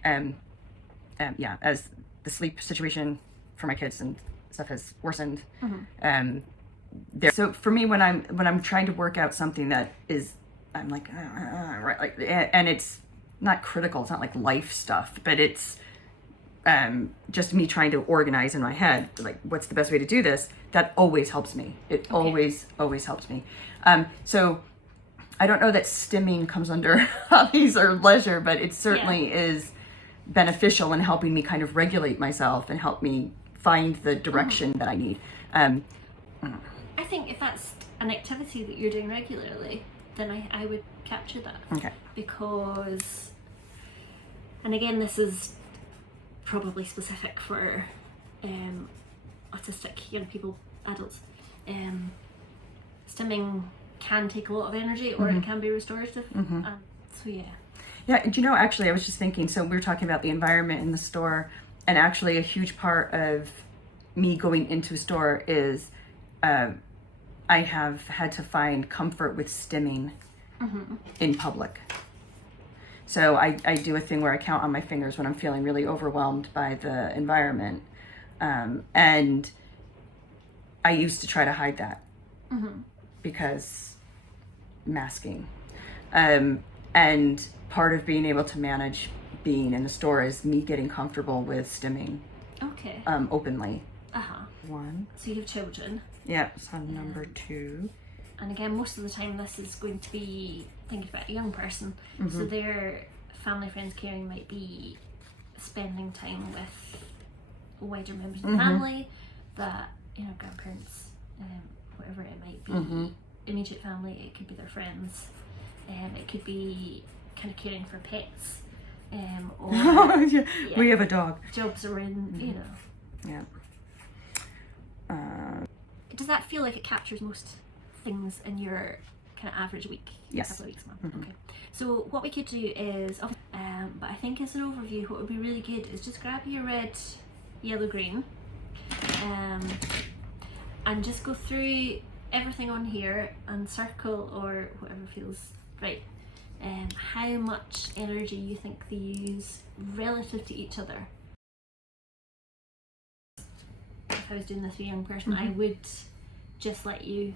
Yeah, as the sleep situation for my kids and stuff has worsened. So for me, when I'm trying to work out something that is, I'm like, right, like, and it's not critical. It's not like life stuff, but it's just me trying to organize in my head, like, what's the best way to do this? That always helps me. It always helps me. So I don't know that stimming comes under hobbies or leisure, but it certainly is beneficial in helping me kind of regulate myself and help me find the direction that I need. I think if that's an activity that you're doing regularly, then I would capture that. Okay. Because, and again, this is probably specific for autistic young people, adults. Stimming can take a lot of energy, or it can be restorative. So yeah. Yeah, and actually, I was just thinking, so we were talking about the environment in the store, and actually a huge part of me going into a store is I have had to find comfort with stimming in public. So I do a thing where I count on my fingers when I'm feeling really overwhelmed by the environment. And I used to try to hide that because masking. And part of being able to manage being in the store is me getting comfortable with stimming openly. One. So you have children. Yeah, so number 2. And again, most of the time this is going to be thinking about a young person. So their family, friends, caring might be spending time with wider members of the family, that, grandparents, whatever it might be, immediate family, it could be their friends, it could be kind of caring for pets, or we have a dog. Jobs are in, Yeah. Does that feel like it captures most things in your kind of average week? Yes. Couple of weeks, month. Okay. So what we could do is, but I think as an overview, what would be really good is just grab your red, yellow, green, and just go through everything on here and circle, or whatever feels right, how much energy you think they use relative to each other. If I was doing this for a young person, I would just let you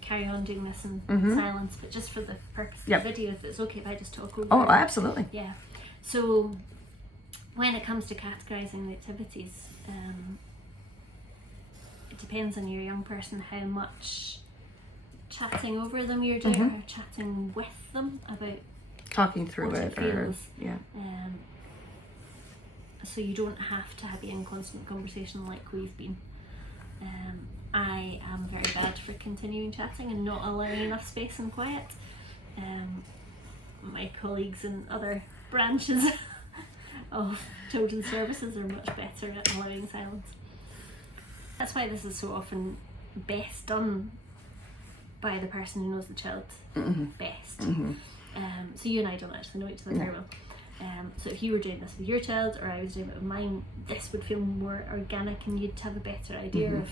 carry on doing this in silence, but just for the purpose of the video, if it's okay if I just talk over Oh, it. absolutely. Yeah. So when it comes to categorizing the activities, it depends on your young person how much chatting over them you're doing, or chatting with them about talking through what it, feels. yeah. So you don't have to be in constant conversation like we've been. I am very bad for continuing chatting and not allowing enough space and quiet. My colleagues in other branches of children's services are much better at allowing silence. That's why this is so often best done by the person who knows the child best. So you and I don't actually know each other very well. So if you were doing this with your child, or I was doing it with mine, this would feel more organic, and you'd have a better idea of.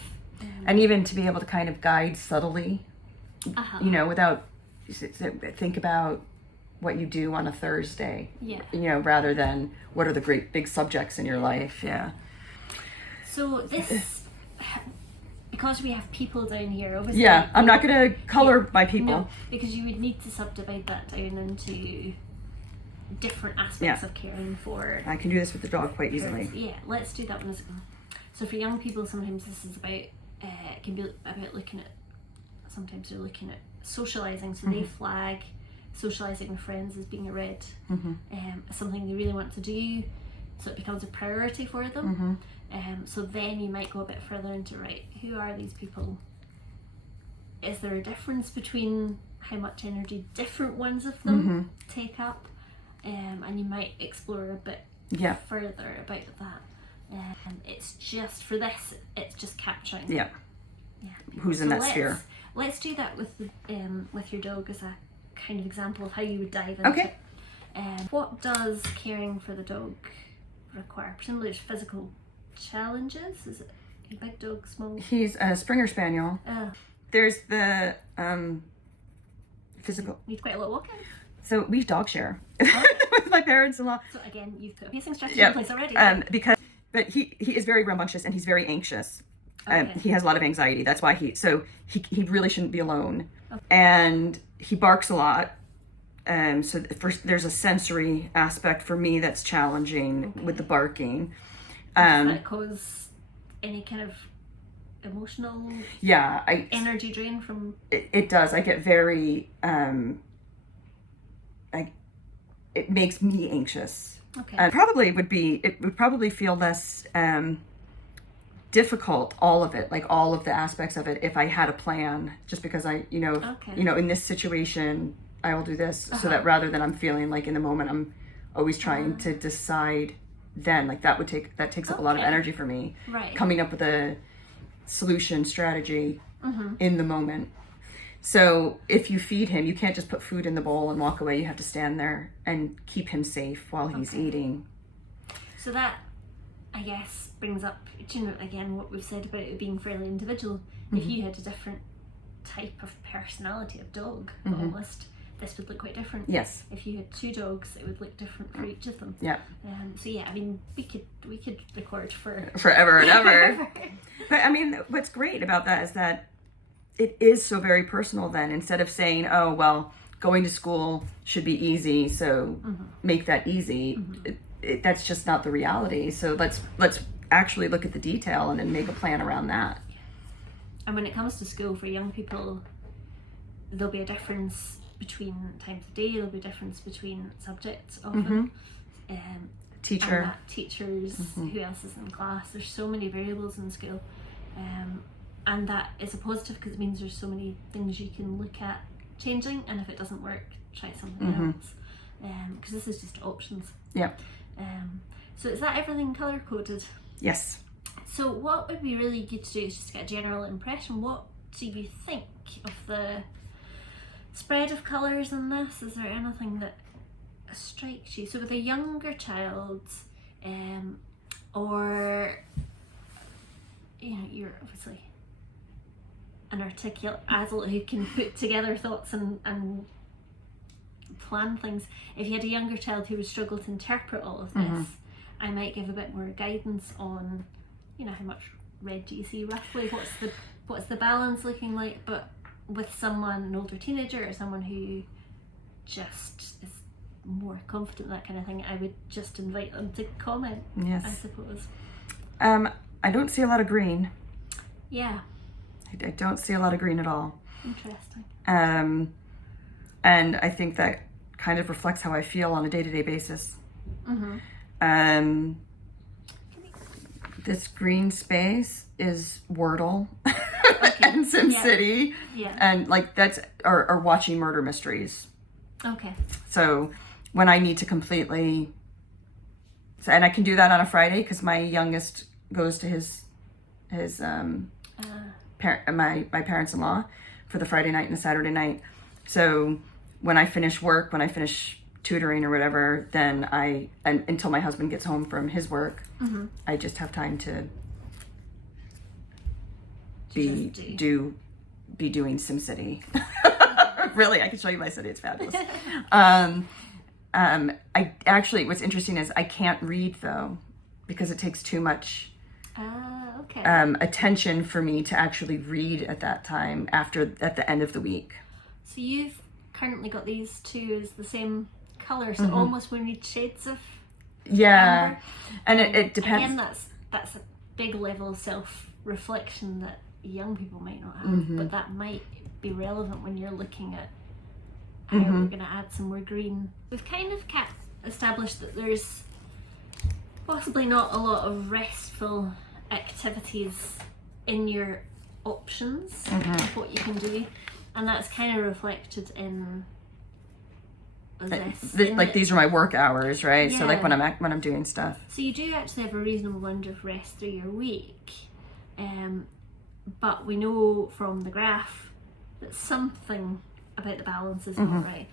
And even to be able to kind of guide subtly, without think about what you do on a Thursday. Rather than what are the great big subjects in your life. Yeah. So this, because we have people down here, obviously. Yeah, I'm not going to color my people. No, because you would need to subdivide that down into different aspects of caring for. I can do this with the dog quite easily. Yeah, let's do that one as well. So for young people, sometimes this is about, it can be about looking at, sometimes they're looking at socialising, so they flag socialising with friends as being a red, something they really want to do, so it becomes a priority for them. So then you might go a bit further into, right, who are these people? Is there a difference between how much energy different ones of them take up? And you might explore a bit further about that. It's just for this, it's just capturing. Yeah. Who's in that sphere? Let's do that with your dog as a kind of example of how you would dive into Okay. it. What does caring for the dog require? Presumably there's physical challenges. Is it a big dog, small? He's a Springer Spaniel. There's the physical. Need quite a lot of walking. So we dog share with my parents-in-law. So again, you've put a pacing strategy in place already. But he is very rambunctious and he's very anxious. Okay. He has a lot of anxiety. That's why he really shouldn't be alone. Okay. And he barks a lot. So first there's a sensory aspect for me that's challenging with the barking. Does that cause any kind of emotional energy drain from? It does. I get very it makes me anxious. Okay. It would probably feel less difficult, all of it, like all of the aspects of it, if I had a plan, just because in this situation I will do this, so that rather than I'm feeling like in the moment I'm always trying to decide, then like that takes up a lot of energy for me. Right. Coming up with a solution strategy in the moment. So if you feed him, you can't just put food in the bowl and walk away. You have to stand there and keep him safe while he's eating. So that, I guess, brings up, again, what we've said about it being fairly individual. If you had a different type of personality of dog, almost, this would look quite different. Yes. If you had 2 dogs, it would look different for each of them. Yeah. So yeah, I mean, we could record for forever and ever. But I mean, what's great about that is that it is so very personal then. Instead of saying, oh, well, going to school should be easy, so make that easy. That's just not the reality. So let's actually look at the detail and then make a plan around that. And when it comes to school for young people, there'll be a difference between times of day, there'll be a difference between subjects often. Teachers, who else is in class. There's so many variables in school. And that is a positive because it means there's so many things you can look at changing, and if it doesn't work, try something else. Because this is just options. Yeah. So is that everything colour coded? Yes. So what would be really good to do is just get a general impression. What do you think of the spread of colours in this? Is there anything that strikes you? So with a younger child, or you're obviously an articulate adult who can put together thoughts and plan things. If you had a younger child who would struggle to interpret all of this, I might give a bit more guidance on, how much red do you see roughly? What's the balance looking like? But with someone, an older teenager or someone who just is more confident, that kind of thing, I would just invite them to comment. Yes. I suppose. I don't see a lot of green. Yeah. I don't see a lot of green at all. Interesting. And I think that kind of reflects how I feel on a day-to-day basis. This green space is Wordle and SimCity, and like that's or watching murder mysteries. Okay. So when I need to completely, and I can do that on a Friday because my youngest goes to his my parents-in-law for the Friday night and the Saturday night. So when I finish work, when I finish tutoring or whatever, then and until my husband gets home from his work, I just have time to be doing SimCity. Really, I can show you my city. It's fabulous. I actually, what's interesting is I can't read though, because it takes too much attention for me to actually read at that time at the end of the week. So you've currently got these two as the same colour, so almost we need shades of amber. And it depends. Again, that's a big level of self-reflection that young people might not have, but that might be relevant when you're looking at how we're going to add some more green. We've kind of established that there's possibly not a lot of restful activities in your options of what you can do, and that's kind of reflected in this. These are my work hours, right? Yeah. So like when I'm doing stuff. So you do actually have a reasonable amount of rest through your week, but we know from the graph that something about the balance is not right.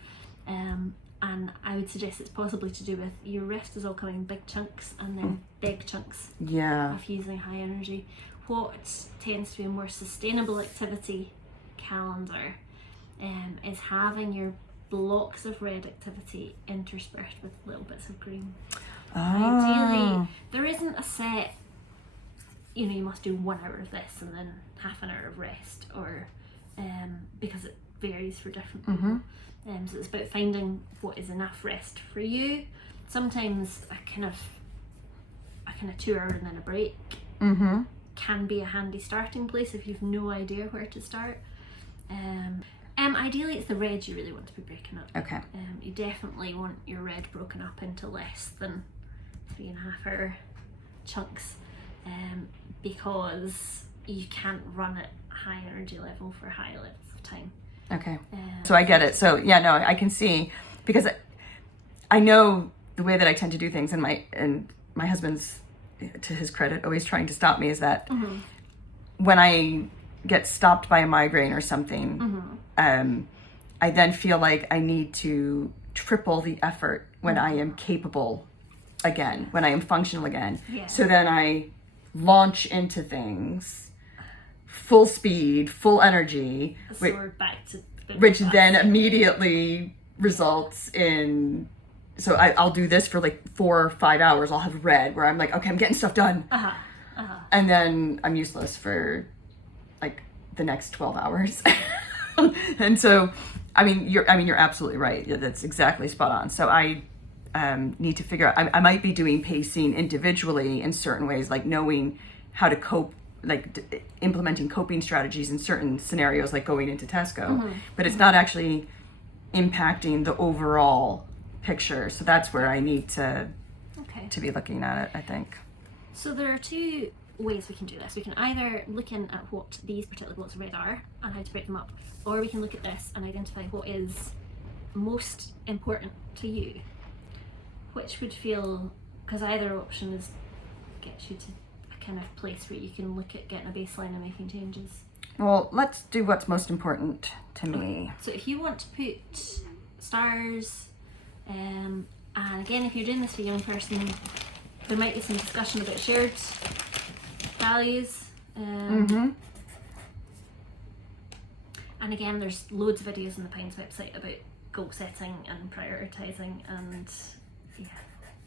and I would suggest it's possibly to do with your rest is all coming in big chunks and then big chunks Yeah. of using high energy. What tends to be a more sustainable activity calendar is having your blocks of red activity interspersed with little bits of green. Ideally, there isn't a set, you know, you must do 1 hour of this and then half an hour of rest, or because it varies for different people. So it's about finding what is enough rest for you. Sometimes a kind of 2 hour and then a break can be a handy starting place if you've no idea where to start. Ideally it's the red you really want to be breaking up. Okay. You definitely want your red broken up into less than 3.5 hour chunks, because you can't run at high energy level for high levels of time. Okay. So I get it. So yeah, no, I can see, because I know the way that I tend to do things, and my husband's, to his credit, always trying to stop me, is that when I get stopped by a migraine or something, I then feel like I need to triple the effort when I am capable again, when I am functional again. Yeah. So then I launch into things full speed, full energy, So we're back to which then immediately results in, so I'll do this for like 4 or 5 hours. I'll have red where I'm like, okay, I'm getting stuff done. And then I'm useless for like the next 12 hours. And so, I mean, you're absolutely right. That's exactly spot on. So I need to figure out, I might be doing pacing individually in certain ways, like knowing how to cope, like implementing coping strategies in certain scenarios, like going into Tesco, but it's not actually impacting the overall picture. So that's where I need to be looking at it, I think. So there are 2 ways we can do this. We can either look in at what these particular blocks of red are and how to break them up, or we can look at this and identify what is most important to you. Which would feel, because either option is gets you to a kind of place where you can look at getting a baseline and making changes. Well, let's do what's most important to me. So if you want to put stars, and again, if you're doing this for a young person, there might be some discussion about shared values. And again, there's loads of videos on the Pines website about goal setting and prioritising, and yeah,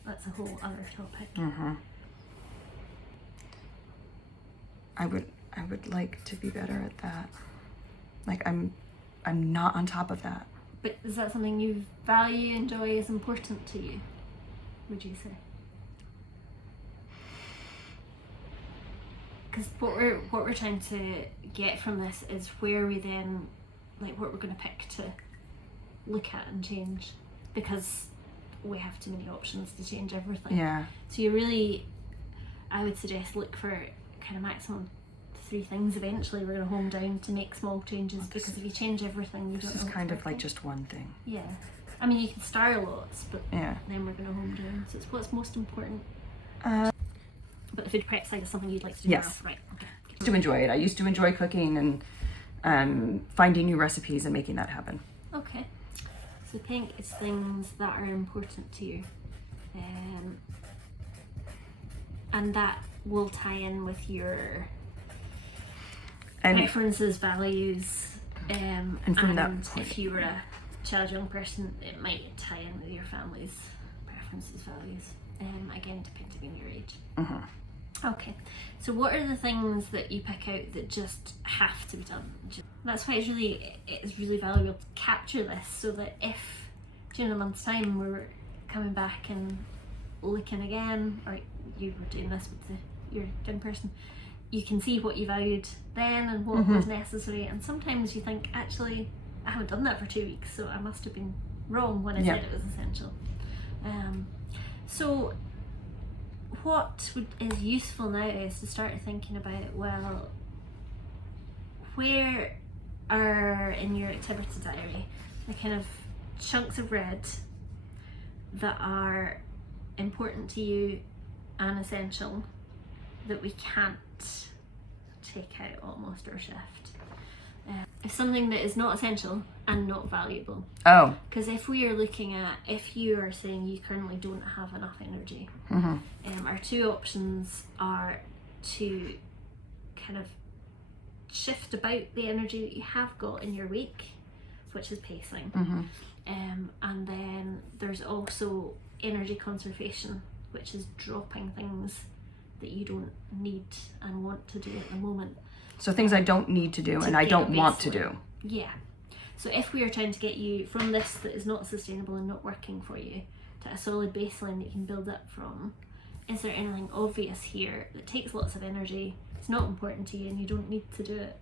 that's a whole other topic. I would like to be better at that. Like I'm not on top of that. But is that something you value, enjoy, is important to you, would you say? Because what we're trying to get from this is where we then, like, what we're going to pick to look at and change, because we have too many options to change everything. Yeah. So you really, I would suggest, look for kind of maximum 3 things. Eventually we're going to home down to make small changes, because if you change everying, you don't know. This is kind of like just one thing. Yeah. I mean, you can start lots, but yeah, then we're going to home down. So it's what's most important. But the food prep side is something you'd like to do. Yes. Now. Right. Okay. I used to enjoy it. I used to enjoy cooking and finding new recipes and making that happen. Okay. So pink is things that are important to you. And that will tie in with your preferences, values, and from that point, if you were a child, young person, it might tie in with your family's preferences, values. Again, depending on your age. Okay, so what are the things that you pick out that just have to be done? That's why it's really valuable to capture this, so that if during a month's time we're coming back and looking again, or you were doing this with your young person, you can see what you valued then and what was necessary. And sometimes you think, actually, I haven't done that for 2 weeks, so I must have been wrong when I said it was essential. So what is useful now is to start thinking about, well, where are in your activity diary the kind of chunks of red that are important to you and essential that we can't take out almost or shift. It's something that is not essential and not valuable. Oh. Because if we are looking at, if you are saying you currently don't have enough energy, our two options are to kind of shift about the energy that you have got in your week, which is pacing. And then there's also energy conservation, which is dropping things that you don't need and want to do at the moment. So things I don't need to do and I don't want to do. Yeah. So if we are trying to get you from this that is not sustainable and not working for you to a solid baseline that you can build up from, is there anything obvious here that takes lots of energy, it's not important to you, and you don't need to do it?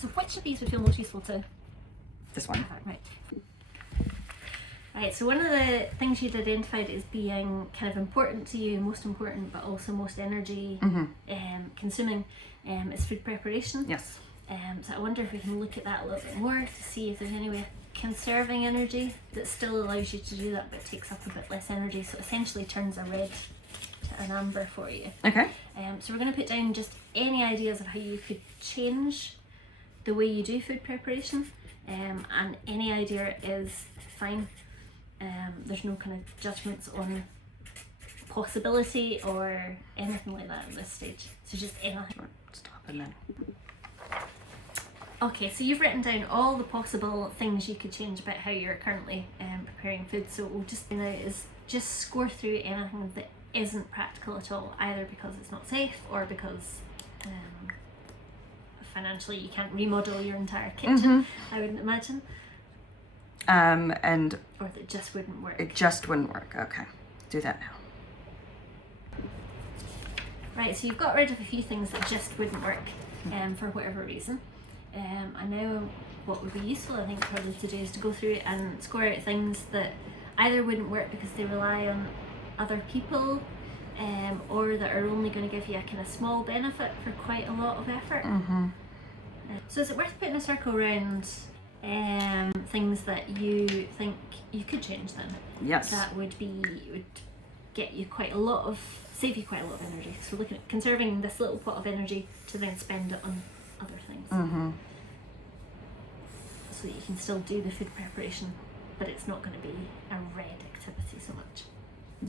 So which of these would feel most useful to? This one. Right, so one of the things you'd identified as being kind of important to you, most important, but also most energy consuming, is food preparation. Yes. So I wonder if we can look at that a little bit more to see if there's any way of conserving energy that still allows you to do that but takes up a bit less energy, so essentially turns a red to an amber for you. Okay. So we're going to put down just any ideas of how you could change the way you do food preparation, and any idea is fine. There's no kind of judgments on possibility or anything like that at this stage, so just anything. Stop and then. Okay, so you've written down all the possible things you could change about how you're currently preparing food, so we'll just do now is just score through anything that isn't practical at all, either because it's not safe or because financially you can't remodel your entire kitchen, I wouldn't imagine. And or that just wouldn't work. It just wouldn't work. Okay, do that now. Right, so you've got rid of a few things that just wouldn't work for whatever reason. And now what would be useful, I think, probably to do is to go through and score out things that either wouldn't work because they rely on other people, or that are only going to give you a kind of small benefit for quite a lot of effort. So is it worth putting a circle around things that you think you could change then? Yes. That would get you save you quite a lot of energy. So looking at conserving this little pot of energy to then spend it on other things. So that you can still do the food preparation, but it's not going to be a red activity so much.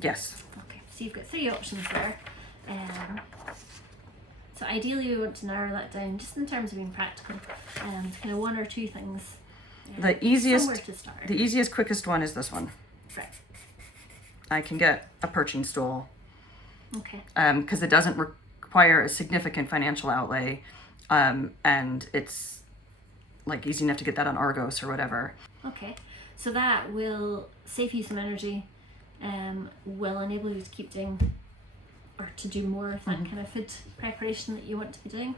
Yes. Okay, so you've got 3 options there. So ideally we want to narrow that down just in terms of being practical, kind of 1 or 2 things. The easiest, somewhere to start. quickest one is this one. Right. I can get a perching stool. Okay. Because it doesn't require a significant financial outlay, and it's like easy enough to get that on Argos or whatever. Okay, so that will save you some energy, will enable you to keep doing or to do more of that kind of food preparation that you want to be doing.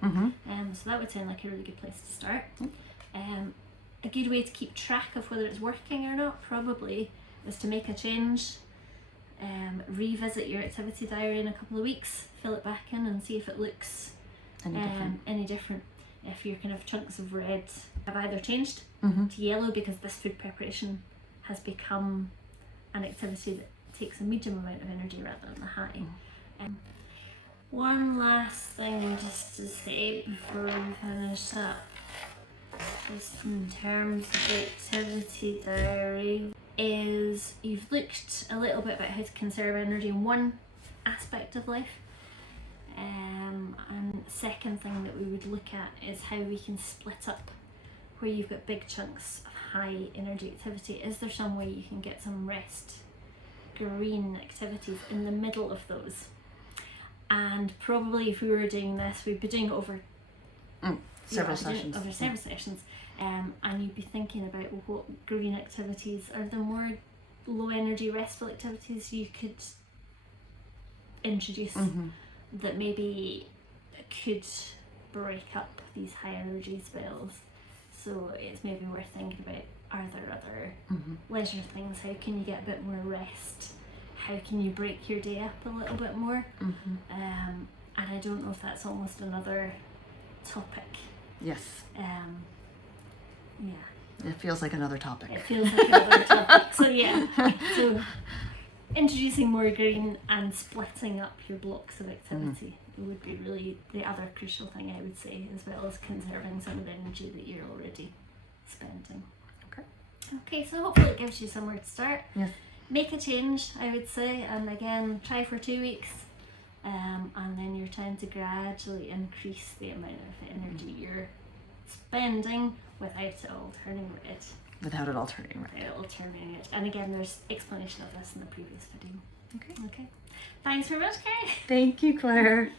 So that would sound like a really good place to start. A good way to keep track of whether it's working or not probably is to make a change, revisit your activity diary in a couple of weeks, fill it back in and see if it looks any different. If your kind of chunks of red have either changed to yellow because this food preparation has become an activity that takes a medium amount of energy rather than a high. One last thing just to say before we finish up, just in terms of the activity diary, is you've looked a little bit about how to conserve energy in one aspect of life, and the second thing that we would look at is how we can split up where you've got big chunks of high energy activity. Is there some way you can get some rest, green activities in the middle of those? And probably if we were doing this, we'd be doing it over several sessions. And you'd be thinking about what green activities are the more low energy restful activities you could introduce that maybe could break up these high energy spells. So it's maybe worth thinking about, are there other leisure things? How can you get a bit more rest? How can you break your day up a little bit more? And I don't know if that's almost another topic. Yes. Yeah. It feels like another topic. It feels like another topic. So yeah, so introducing more green and splitting up your blocks of activity would be really the other crucial thing, I would say, as well as conserving some of the energy that you're already spending. Okay, so hopefully it gives you somewhere to start. Yes. Make a change, I would say, and again, try for 2 weeks, and then you're trying to gradually increase the amount of energy you're spending without it all turning red. Without it all turning red. Without it all turning red. And again, there's explanation of this in the previous video. Okay. Okay. Thanks very much, Carrie. Thank you, Claire.